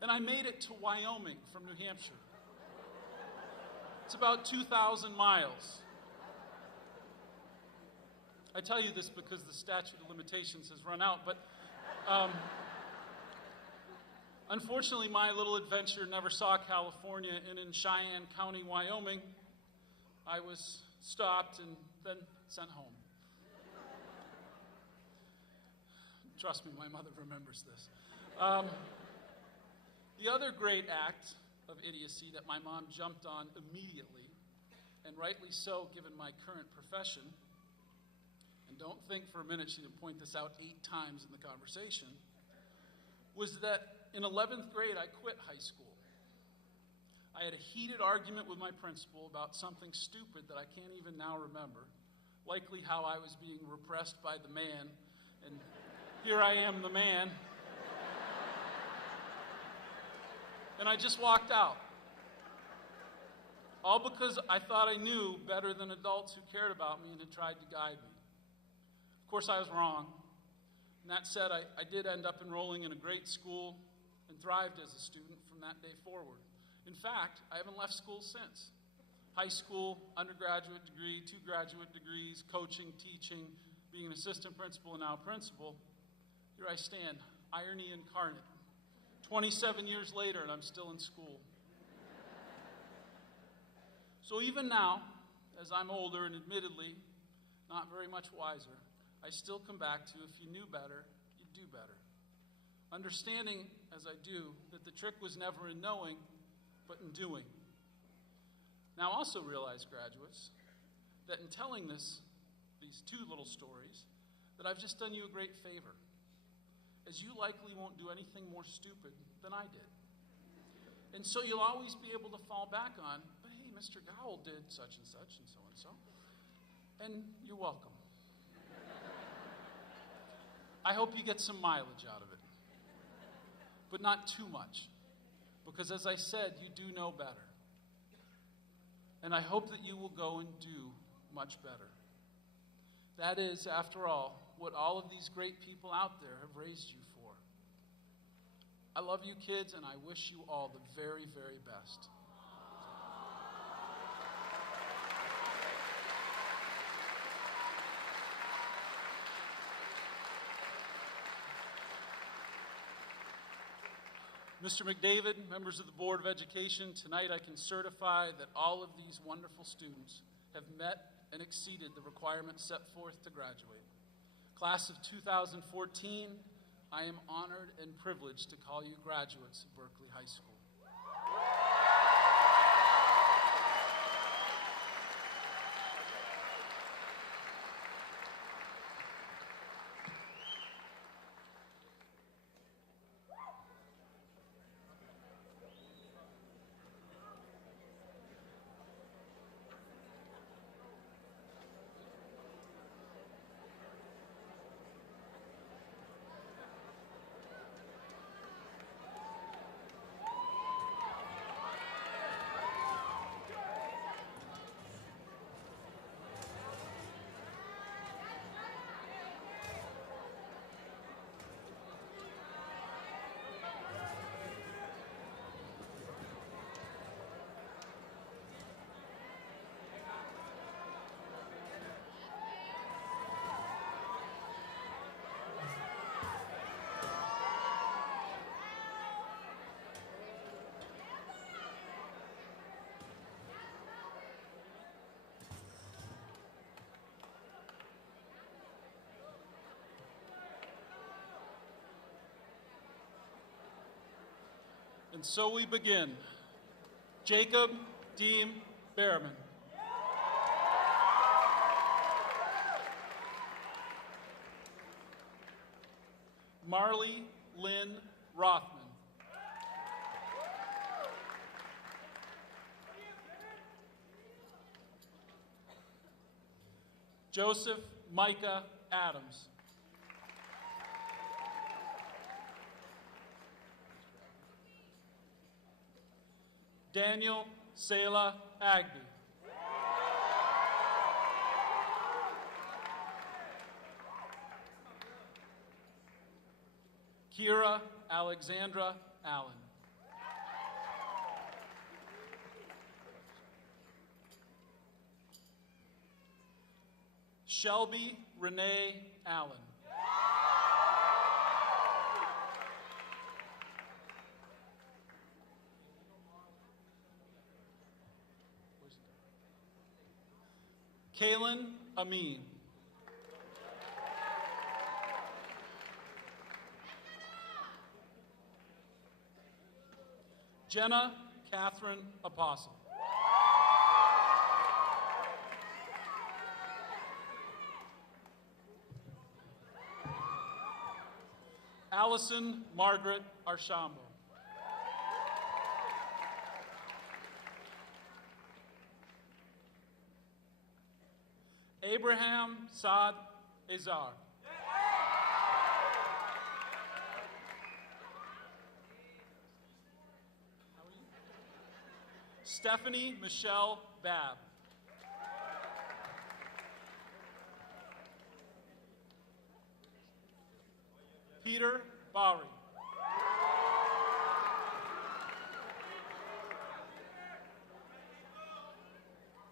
And I made it to Wyoming from New Hampshire. It's about 2,000 miles. I tell you this because the statute of limitations has run out, but unfortunately, my little adventure never saw California, and in Cheyenne County, Wyoming, I was stopped and then sent home. Trust me, my mother remembers this. The other great act of idiocy that my mom jumped on immediately, and rightly so given my current profession, and don't think for a minute she didn't point this out 8 times in the conversation, was that in 11th grade I quit high school. I had a heated argument with my principal about something stupid that I can't even now remember, likely how I was being repressed by the man, and here I am, the man. And I just walked out. All because I thought I knew better than adults who cared about me and had tried to guide me. Of course, I was wrong. And that said, I did end up enrolling in a great school and thrived as a student from that day forward. In fact, I haven't left school since. High school, undergraduate degree, 2 graduate degrees, coaching, teaching, being an assistant principal and now principal. Here I stand, irony incarnate. 27 years later, and I'm still in school. So even now, as I'm older and admittedly not very much wiser, I still come back to if you knew better, you'd do better. Understanding, as I do, that the trick was never in knowing, but in doing. Now also realize, graduates, that in telling these 2 little stories, that I've just done you a great favor, as you likely won't do anything more stupid than I did. And so you'll always be able to fall back on, but hey, Mr. Gowell did such and such and so and so, and you're welcome. I hope you get some mileage out of it, but not too much, because as I said, you do know better. And I hope that you will go and do much better. That is, after all, what all of these great people out there have raised you for. I love you kids, and I wish you all the very, very best. Mr. McDavid, members of the Board of Education, tonight I can certify that all of these wonderful students have met and exceeded the requirements set forth to graduate. Class of 2014, I am honored and privileged to call you graduates of Berkley High School. And so we begin. Jacob Deem Behrman. Marley Lynn Rothman. Joseph Micah Adams. Daniel Selah Agby. Kira Alexandra Allen. Shelby Renee Allen. Kaylin Amin. Jenna Catherine Apostle. Allison Margaret Archambault. Abraham Saad Azar. Stephanie Michelle Babb. Peter Bari.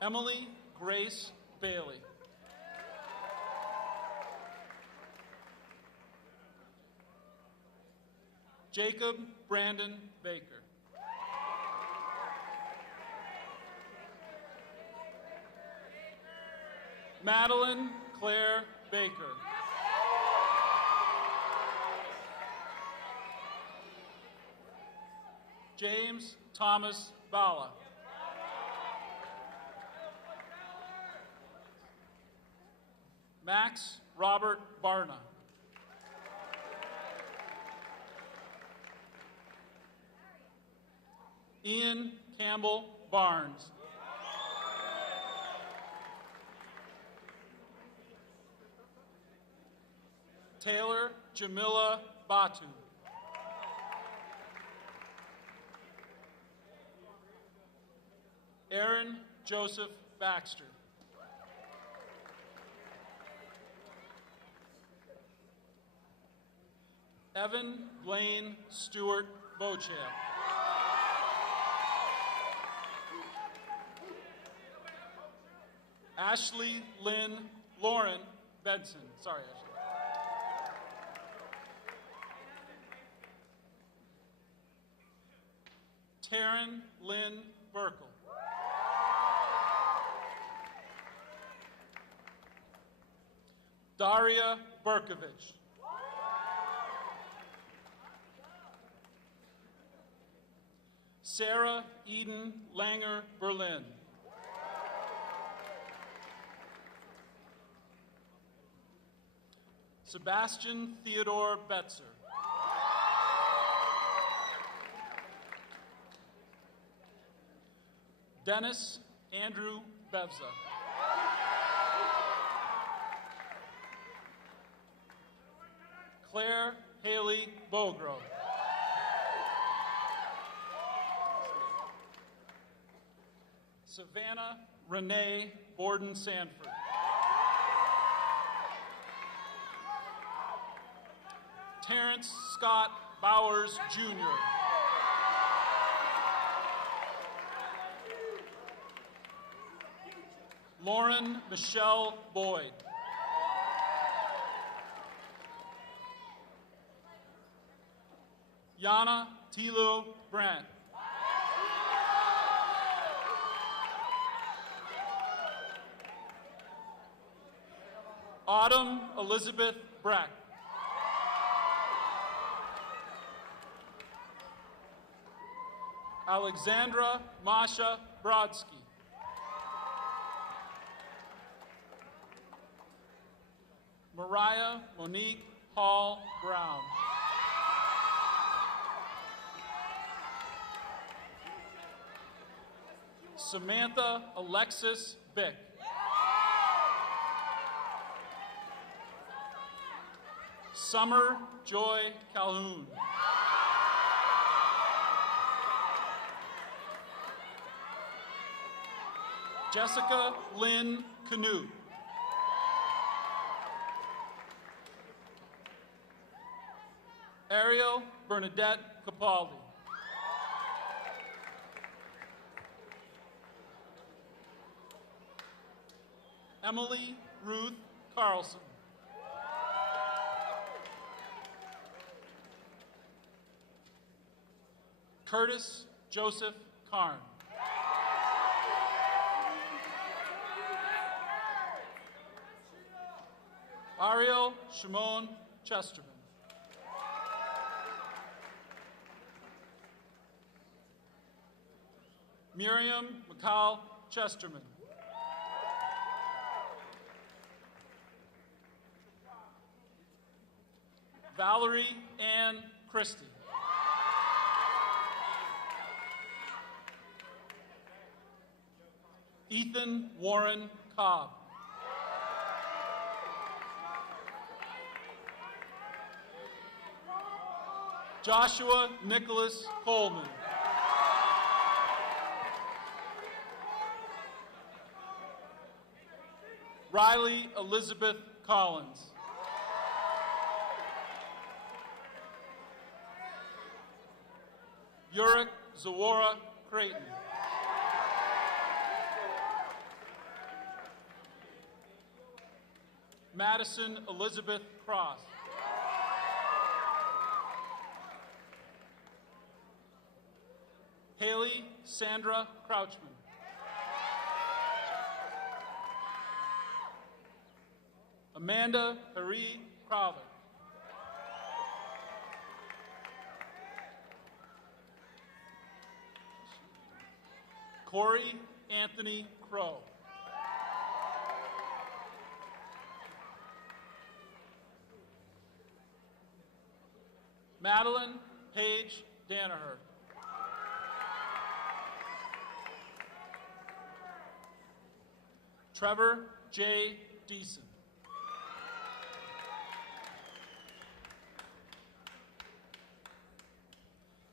Emily Grace Bailey. Jacob Brandon Baker. Madeline Claire Baker. James Thomas Bala. Max Robert Barna. Ian Campbell Barnes. Taylor Jamila Batu. Aaron Joseph Baxter. Evan Blaine Stewart Beauchamp. Ashley Lynn Lauren Benson. Sorry, Ashley. Taryn Lynn Burkle. Daria Berkovich. Sarah Eden Langer Berlin. Sebastian Theodore Betzer. Dennis Andrew Bevza. Claire Haley Bogrove. Savannah Renee Borden Sanford. Terrence Scott Bowers, Jr. Lauren Michelle Boyd. Yana Tilo Brandt. Autumn Elizabeth Brack. Alexandra Masha Brodsky. Mariah Monique Hall Brown. Samantha Alexis Bick. Summer Joy Calhoun. Jessica Lynn Canute. Ariel Bernadette Capaldi. Emily Ruth Carlson. Curtis Joseph Karn. Ariel Shimon Chesterman. Miriam McCall Chesterman. Valerie Ann Christie. Ethan Warren Cobb. Joshua Nicholas Coleman. Riley Elizabeth Collins. Yurik Zawara Creighton. Madison Elizabeth Cross. Haley Sandra Crouchman. Amanda Haree Crowther. Corey Anthony Crow. Madeline Paige Danaher. Trevor J. Deason.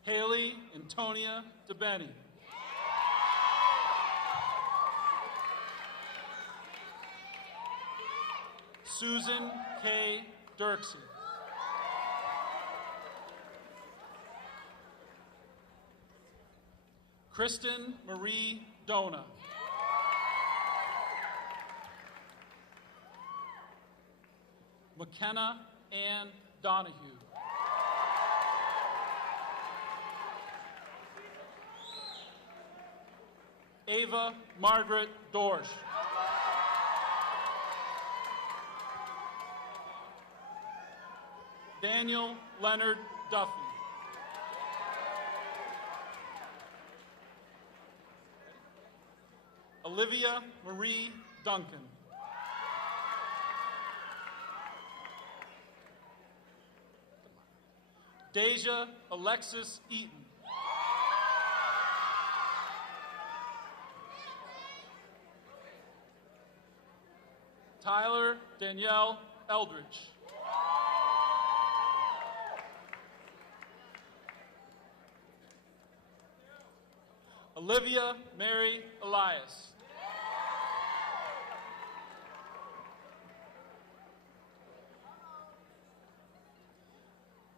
Haley Antonia DeBenny. Susan K. Dirksey. Kristen Marie Dona. McKenna Ann Donahue. Ava Margaret Dorsch. Daniel Leonard Duffy. Olivia Marie Duncan. Deja Alexis Eaton. Tyler Danielle Eldridge. Olivia Mary Elias.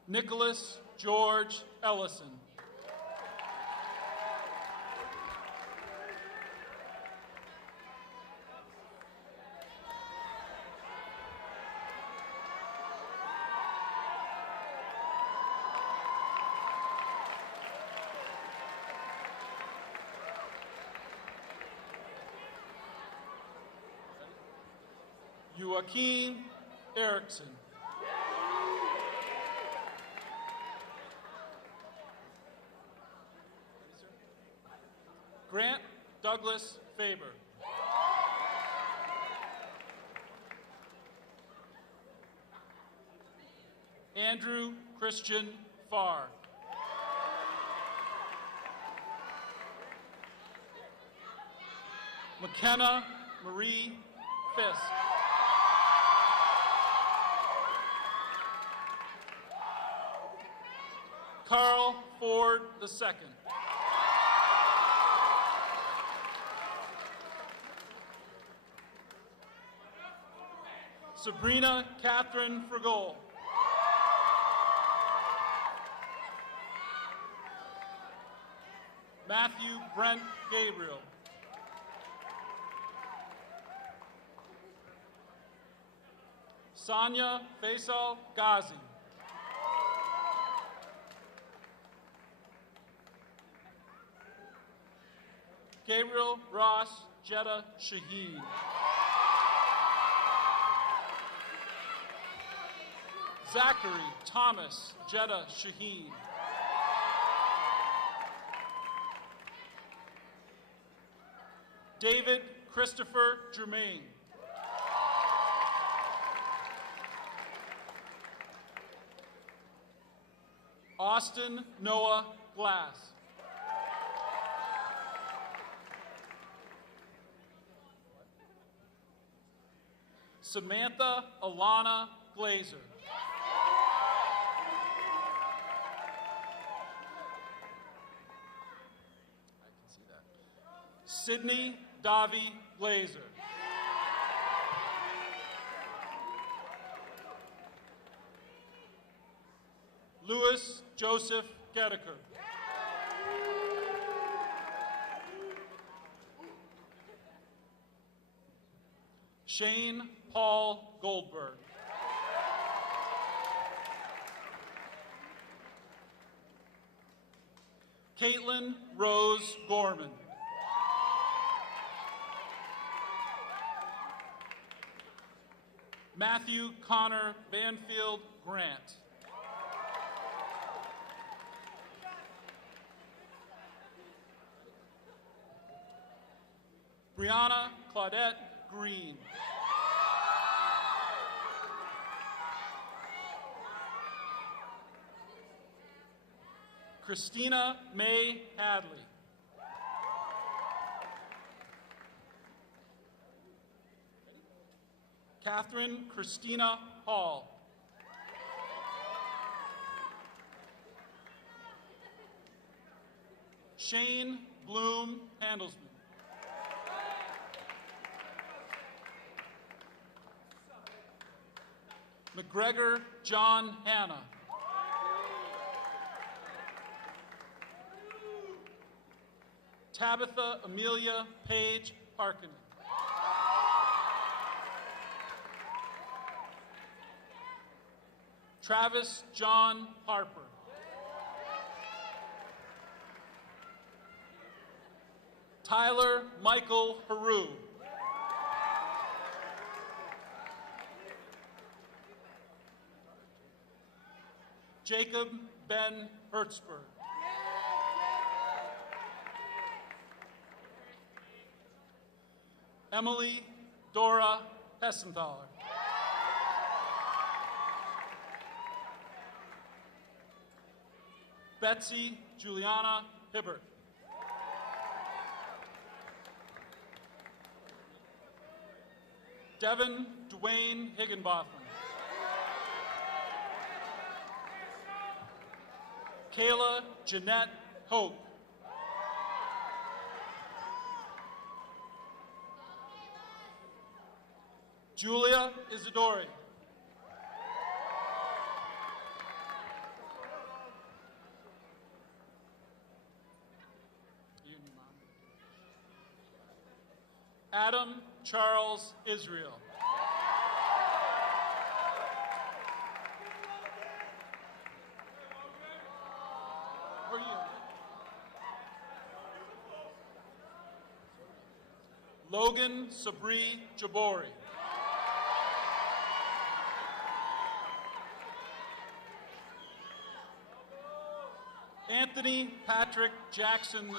Nicholas George Ellison. Joaquin Erickson. Douglas Faber. Andrew Christian Farr. McKenna Marie Fisk. Carl Ford II. Sabrina Catherine Frigol. Matthew Brent Gabriel. Sonia Faisal Ghazi. Gabriel Ross Jetta Shaheen. Zachary Thomas Jetta Shaheen. David Christopher Germain. Austin Noah Glass. Samantha Alana Glazer. Sydney Davi Glazer. Louis Joseph Gedeker. Shane Paul Goldberg. Caitlin Rose Gorman. Matthew Connor Banfield Grant. Brianna Claudette Green. Christina May Hadley. Catherine Christina Hall. Shane Bloom Handelsman. McGregor John Hanna. Tabitha Amelia Page Parkinen. Travis John Harper. Tyler Michael Haru. Jacob Ben Hertzberg. Emily Dora Hessenthaler. Betsy Juliana Hibbert. Devin Dwayne Higginbotham. Kayla Jeanette Hope. Julia Isidori. Adam Charles Israel. Where are you? Logan Sabri Jabori. Anthony Patrick Jackson II.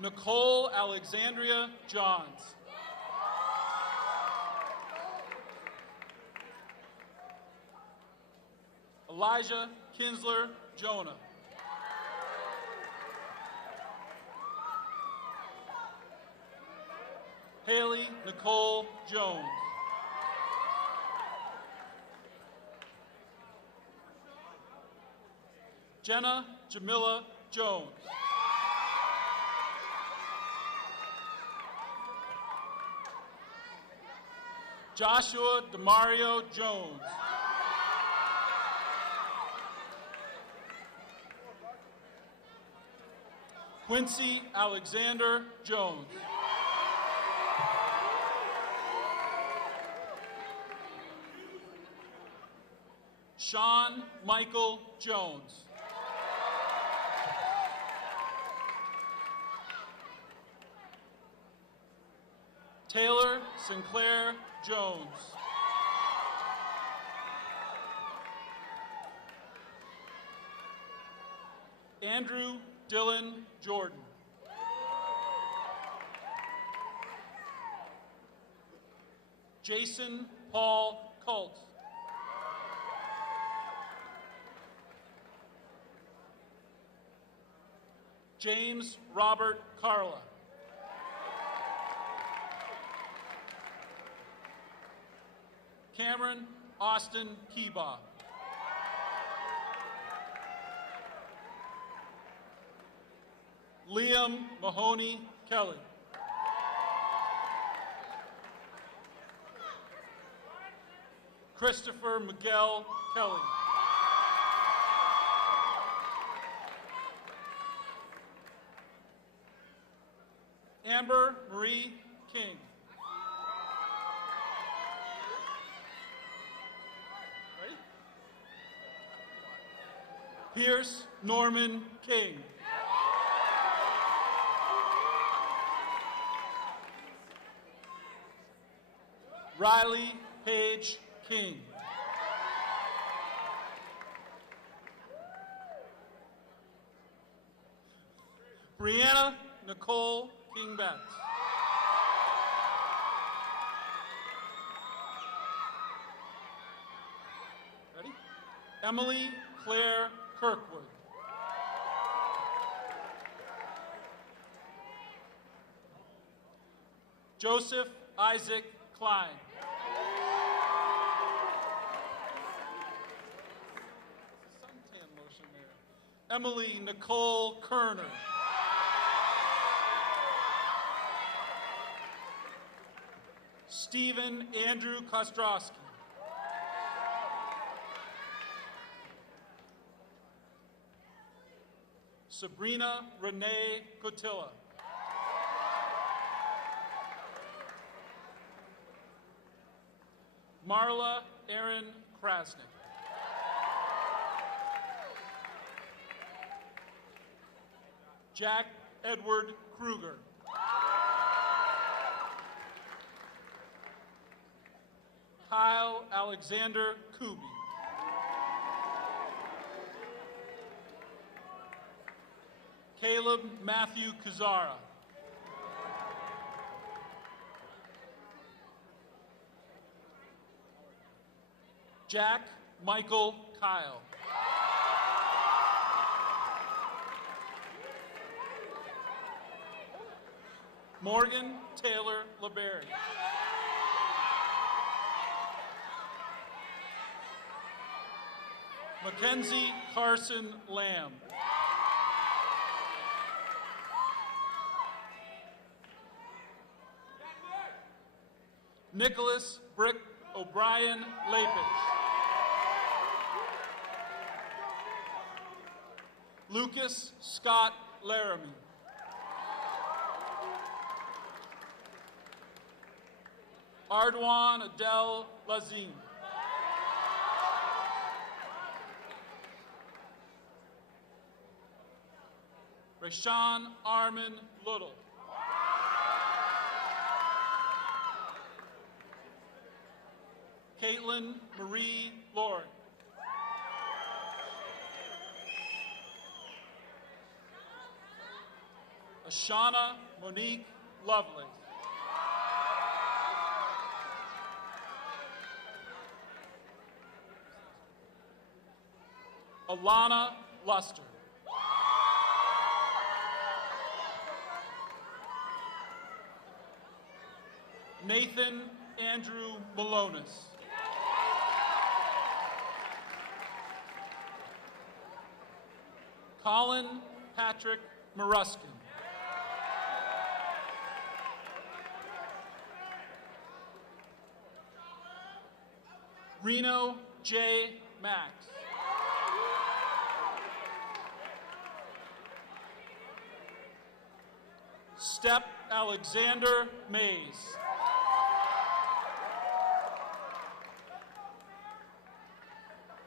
Nicole Alexandria Johns. Elijah Kinsler Jonah. Haley Nicole Jones. Jenna Jamila Jones. Joshua Demario Jones. Quincy Alexander Jones. Sean Michael Jones. Taylor Sinclair Jones. Andrew Dylan Jordan. Jason Paul Colt. James Robert Carla. Cameron Austin Keebaugh. Liam Mahoney Kelly. Christopher Miguel Kelly. Amber Marie King. Ready? Pierce Norman King. Riley Page King. Brianna Nicole King Betts. Ready? Emily Claire Kirkwood. Joseph Isaac Klein. Suntan lotion there. Emily Nicole Kerner. Stephen Andrew Kostrowski. Sabrina Renee Cotilla. Marla Erin Krasnick. Jack Edward Kruger. Kyle Alexander Kuby. Caleb Matthew Kuzara. Jack Michael Kyle. Morgan Taylor LeBerry. Mackenzie Carson Lamb. Nicholas Brick O'Brien Lapich. Lucas Scott Laramie. Ardwan Adele Lazine. Rashawn Armin Little. Caitlin Marie Lauren. Ashana Monique Lovelace. Alana Luster. Nathan Andrew Malonis. Colin Patrick Maruskin. Reno J. Max. Step Alexander Mays.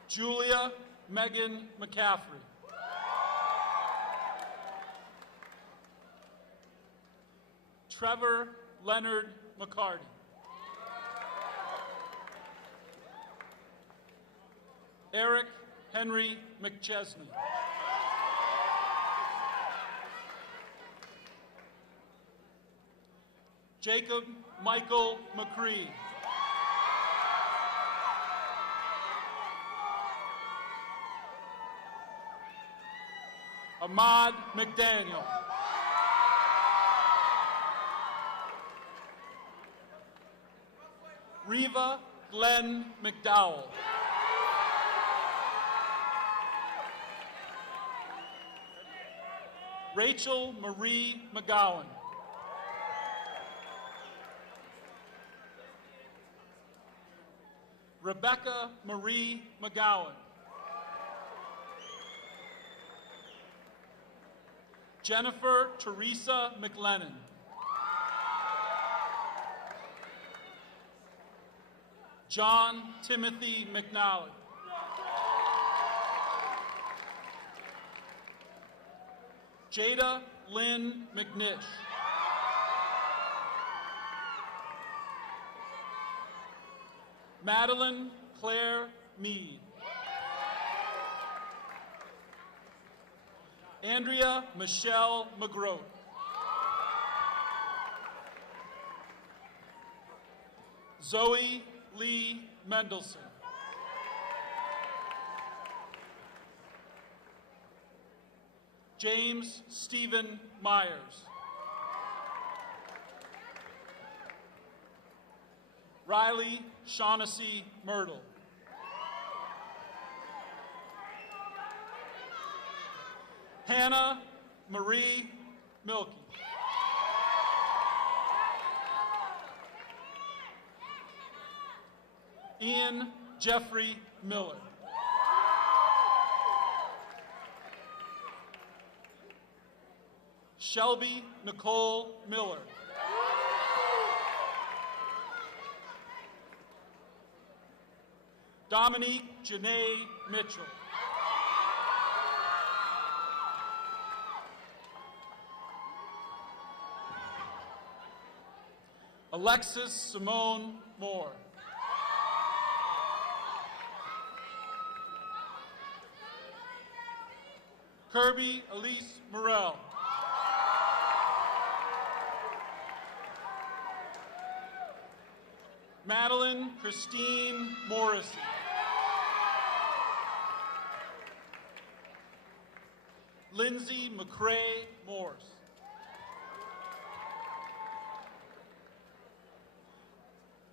Julia Megan McCaffrey. Trevor Leonard McCarty. Eric Henry McChesney. Jacob Michael McCree. Ahmad McDaniel. Reva Glenn McDowell. Rachel Marie McGowan. Rebecca Marie McGowan. Jennifer Teresa McLennan. John Timothy McNally. Jada Lynn McNish. Madeline Claire Mead. Andrea Michelle McGroat. Zoe Lee Mendelson. James Stephen Myers. Riley Shaughnessy Myrtle. Hannah Marie Milky. Ian Jeffrey Miller. Shelby Nicole Miller. Dominique Janae Mitchell. Alexis Simone Moore. Kirby Elise Morrell. Madeline Christine Morrissey. Lindsay McCrae Morse.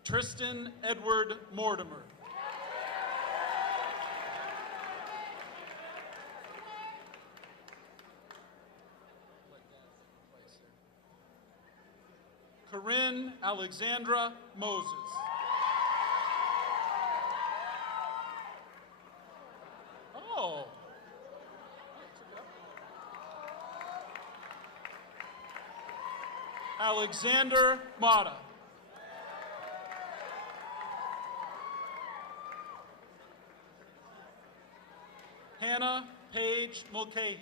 Tristan Edward Mortimer. Corinne Alexandra Moses. Oh. Alexander Mata. Hannah Paige Mulcahy.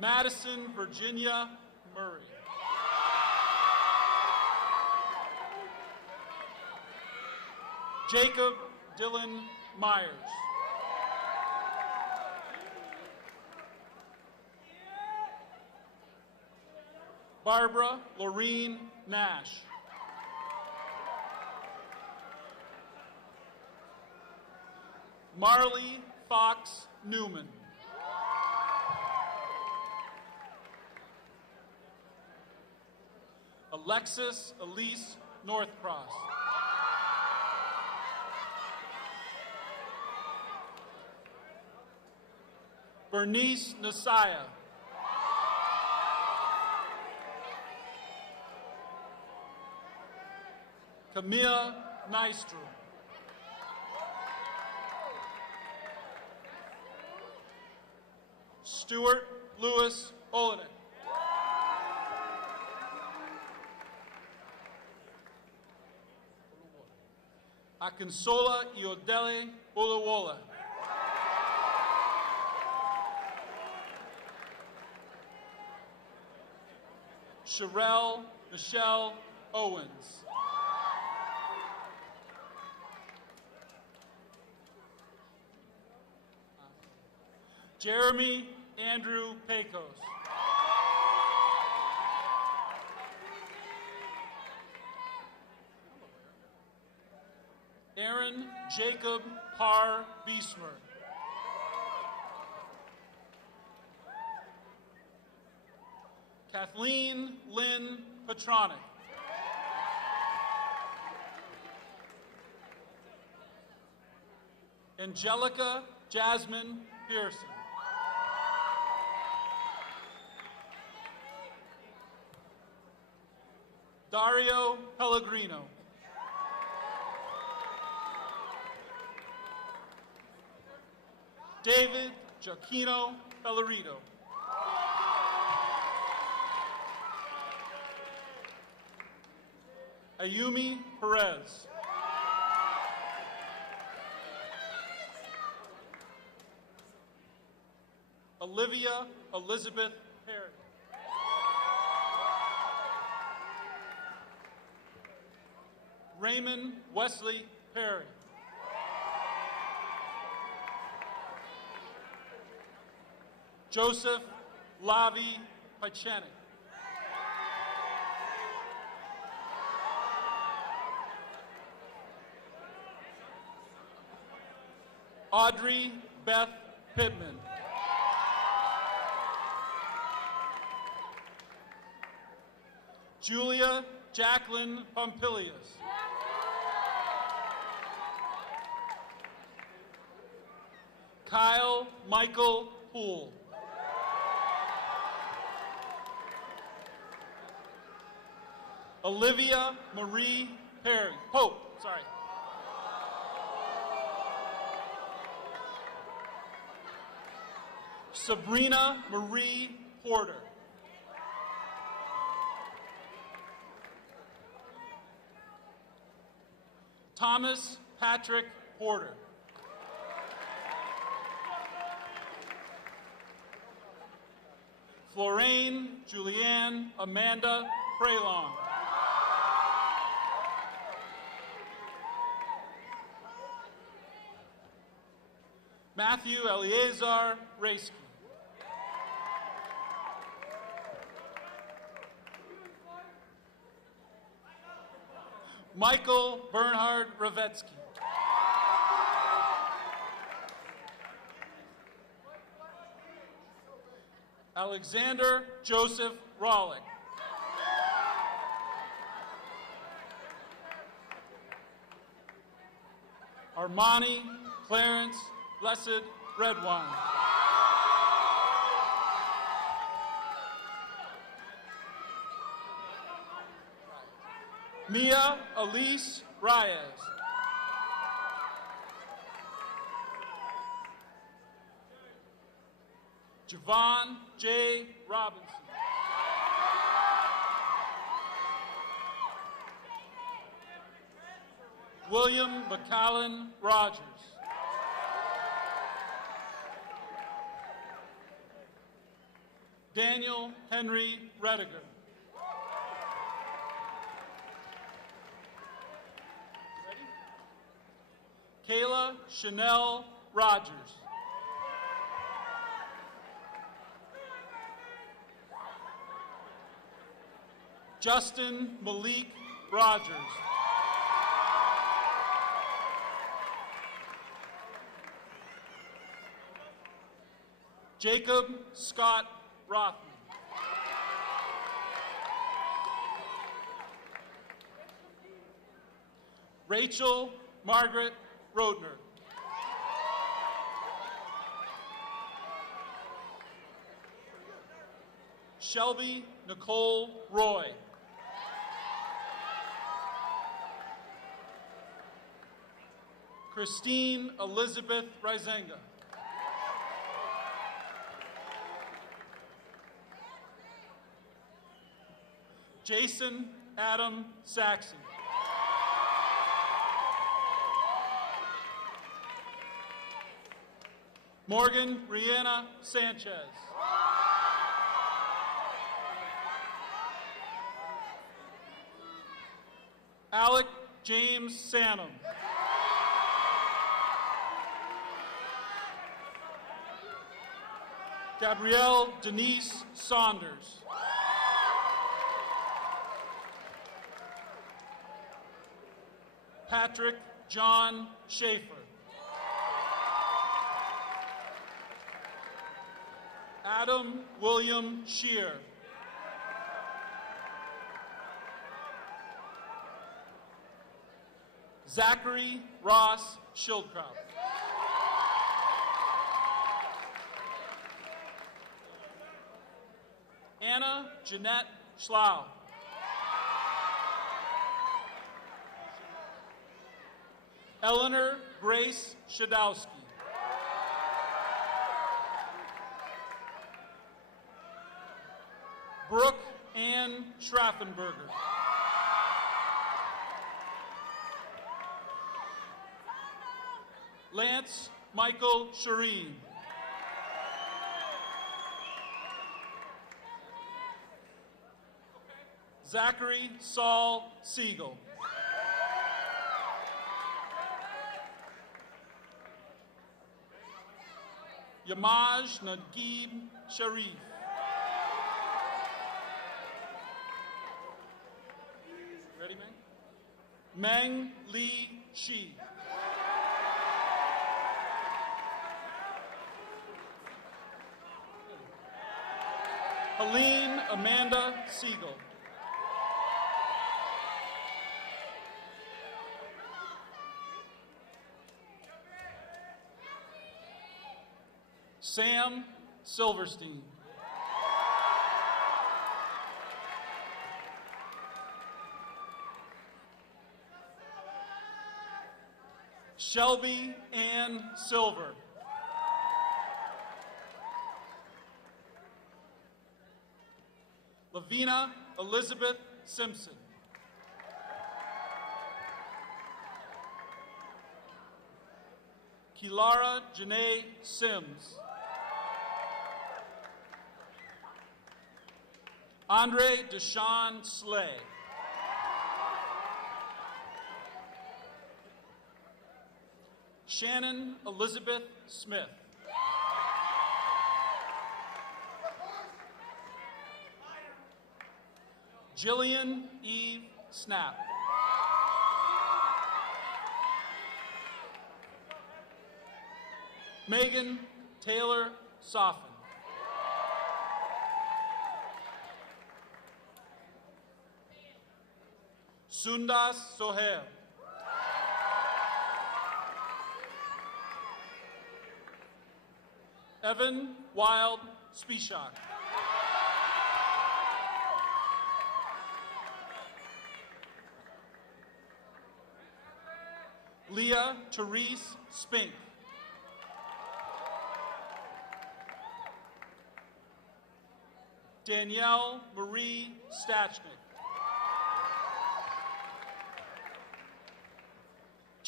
Madison Virginia Murray. Jacob Dylan Myers. Barbara Lorene Nash. Marley Fox Newman. Alexis Elise Northcross. Bernice Nasaya. Camilla Nystrom. Stuart Lewis Olenek. Akinsola Iodele Ulawola. Sherelle Michelle Owens. Jeremy Andrew Pecos. Aaron Jacob Parr Beesmer. Kathleen Lynn Petronic. Angelica Jasmine Pearson. Dario Pellegrino. David Giacchino Bellarito. Ayumi Perez. Olivia Elizabeth Perry. Raymond Wesley Perry. Joseph Lavi Pachenik. Audrey Beth Pittman. Julia Jacqueline Pompilius. Kyle Michael Poole. Olivia Marie Perry. Pope, sorry. Sabrina Marie Porter. Thomas Patrick Porter. Florane Julianne Amanda Prelong. Matthew Eleazar Raisky. Michael Bernhard Ravetsky. Alexander Joseph Rawlick. Armani Clarence Blessed Redwine. Mia Elise Reyes. Javon J. Robinson. William McCallan Rogers. Daniel Henry Rediger. Kayla Chanel Rogers. Justin Malik Rogers. Jacob Scott Rothman. Rachel Margaret Rodner. Shelby Nicole Roy. Christine Elizabeth Rizenga. Jason Adam Saxon. Morgan Rihanna Sanchez. Alec James Sanum. Gabrielle Denise Saunders. Patrick John Schaefer. Adam William Shear. Zachary Ross Schildkraut. Anna Jeanette Schlau. Eleanor Grace Shadowski. Brooke Ann Schraffenberger. Lance Michael Shireen. Zachary Saul Siegel. Yamaj Naguib Sharif. Ready, Meng? Meng Li Shi. Helene Amanda Siegel. Sam Silverstein. Shelby Ann Silver. Lavina Elizabeth Simpson. Kilara Janae Sims. Andre Deshawn Slay. Shannon Elizabeth Smith. Jillian Eve Snap. Megan Taylor Soffin. Sundas Sohail. Evan Wild Spishak. Leah Therese Spink. Danielle Marie Stachnik.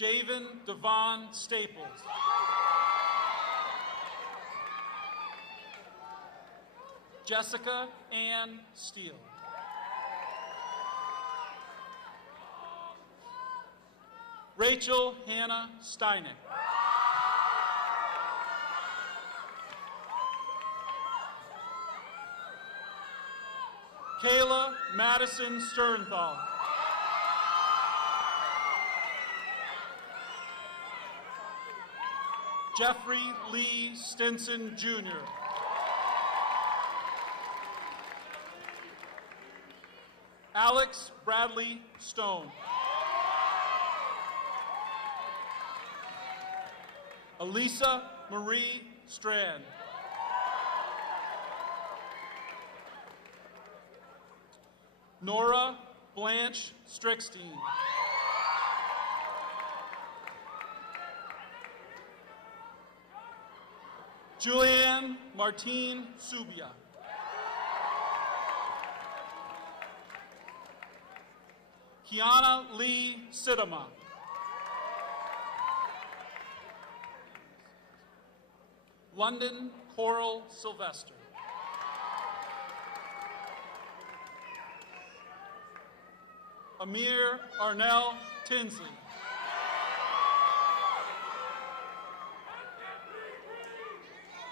Javen Devon Staples. Jessica Ann Steele. Rachel Hannah Steineck. Kayla Madison Sternthal. Jeffrey Lee Stinson, Jr. Alex Bradley Stone. Elisa Marie Strand. Nora Blanche Strickstein. Julianne Martine Subia. Kiana Lee Sidama. London Coral Sylvester. Amir Arnell Tinsley.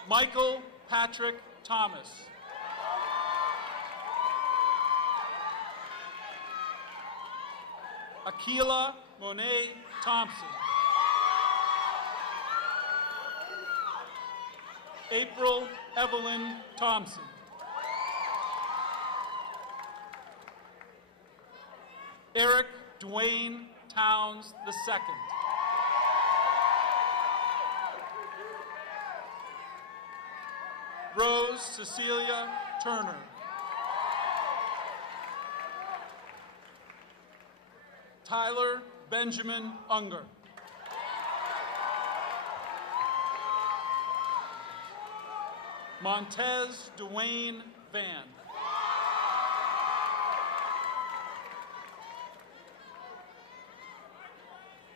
Michael Patrick Thomas. Akila Monet Thompson. April Evelyn Thompson. Eric Dwayne Towns II. Rose Cecilia Turner. Tyler Benjamin Unger. Montez Dwayne Van.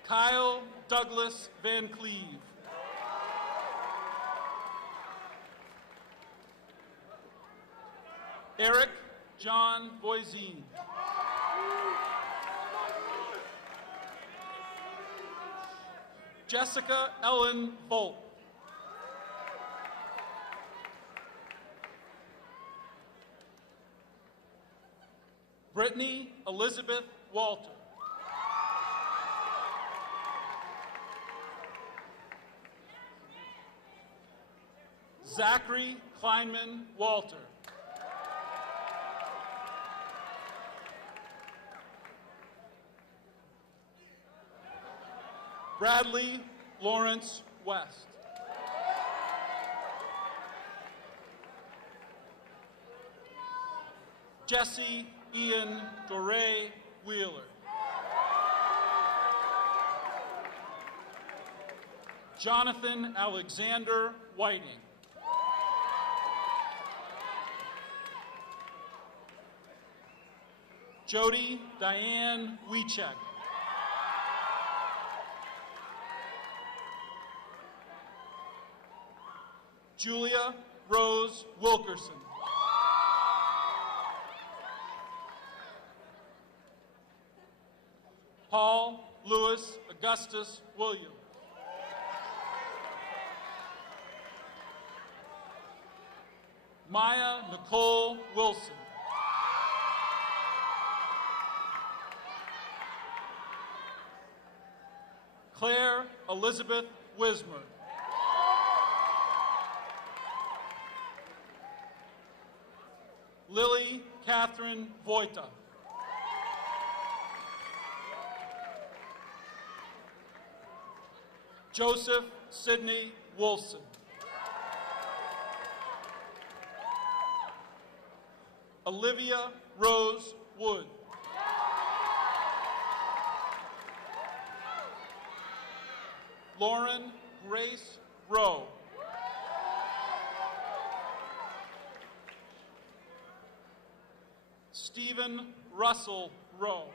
Kyle Douglas Van Cleve. Eric John Boisine. Jessica Ellen Volt. Brittany Elizabeth Walter. Zachary Kleinman Walter. Bradley Lawrence West. Jesse Ian Doré Wheeler. Jonathan Alexander Whiting. Jody Diane Wiechek. Julia Rose Wilkerson. Paul Louis Augustus Williams. Maya Nicole Wilson. Claire Elizabeth Wismer. Lily Catherine Voita. Joseph Sidney Wolfson. Olivia Rose Wood. Lauren Grace Rowe. Stephen Russell Rowe.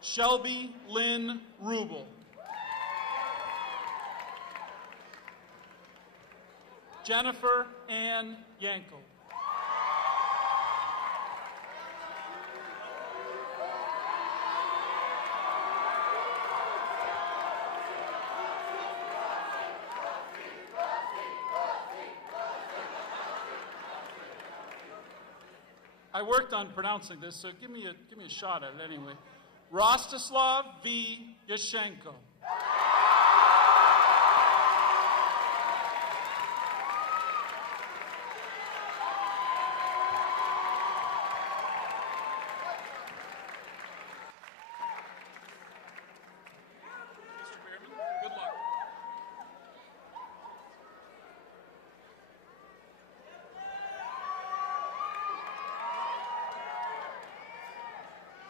Shelby Lynn Rubel. Jennifer Ann Yankel. I worked on pronouncing this, so give me a shot at it anyway. Rostislav V. Yashenko.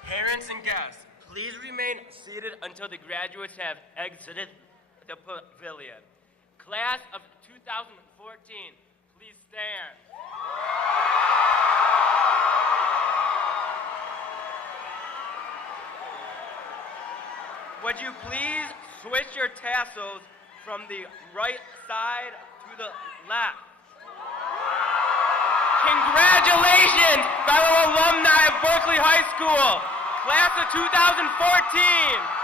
Parents and guests, please remain seated until the graduates have exited the pavilion. Class of 2014, please stand. Would you please switch your tassels from the right side to the left? Congratulations, fellow alumni of Berkley High School, class of 2014.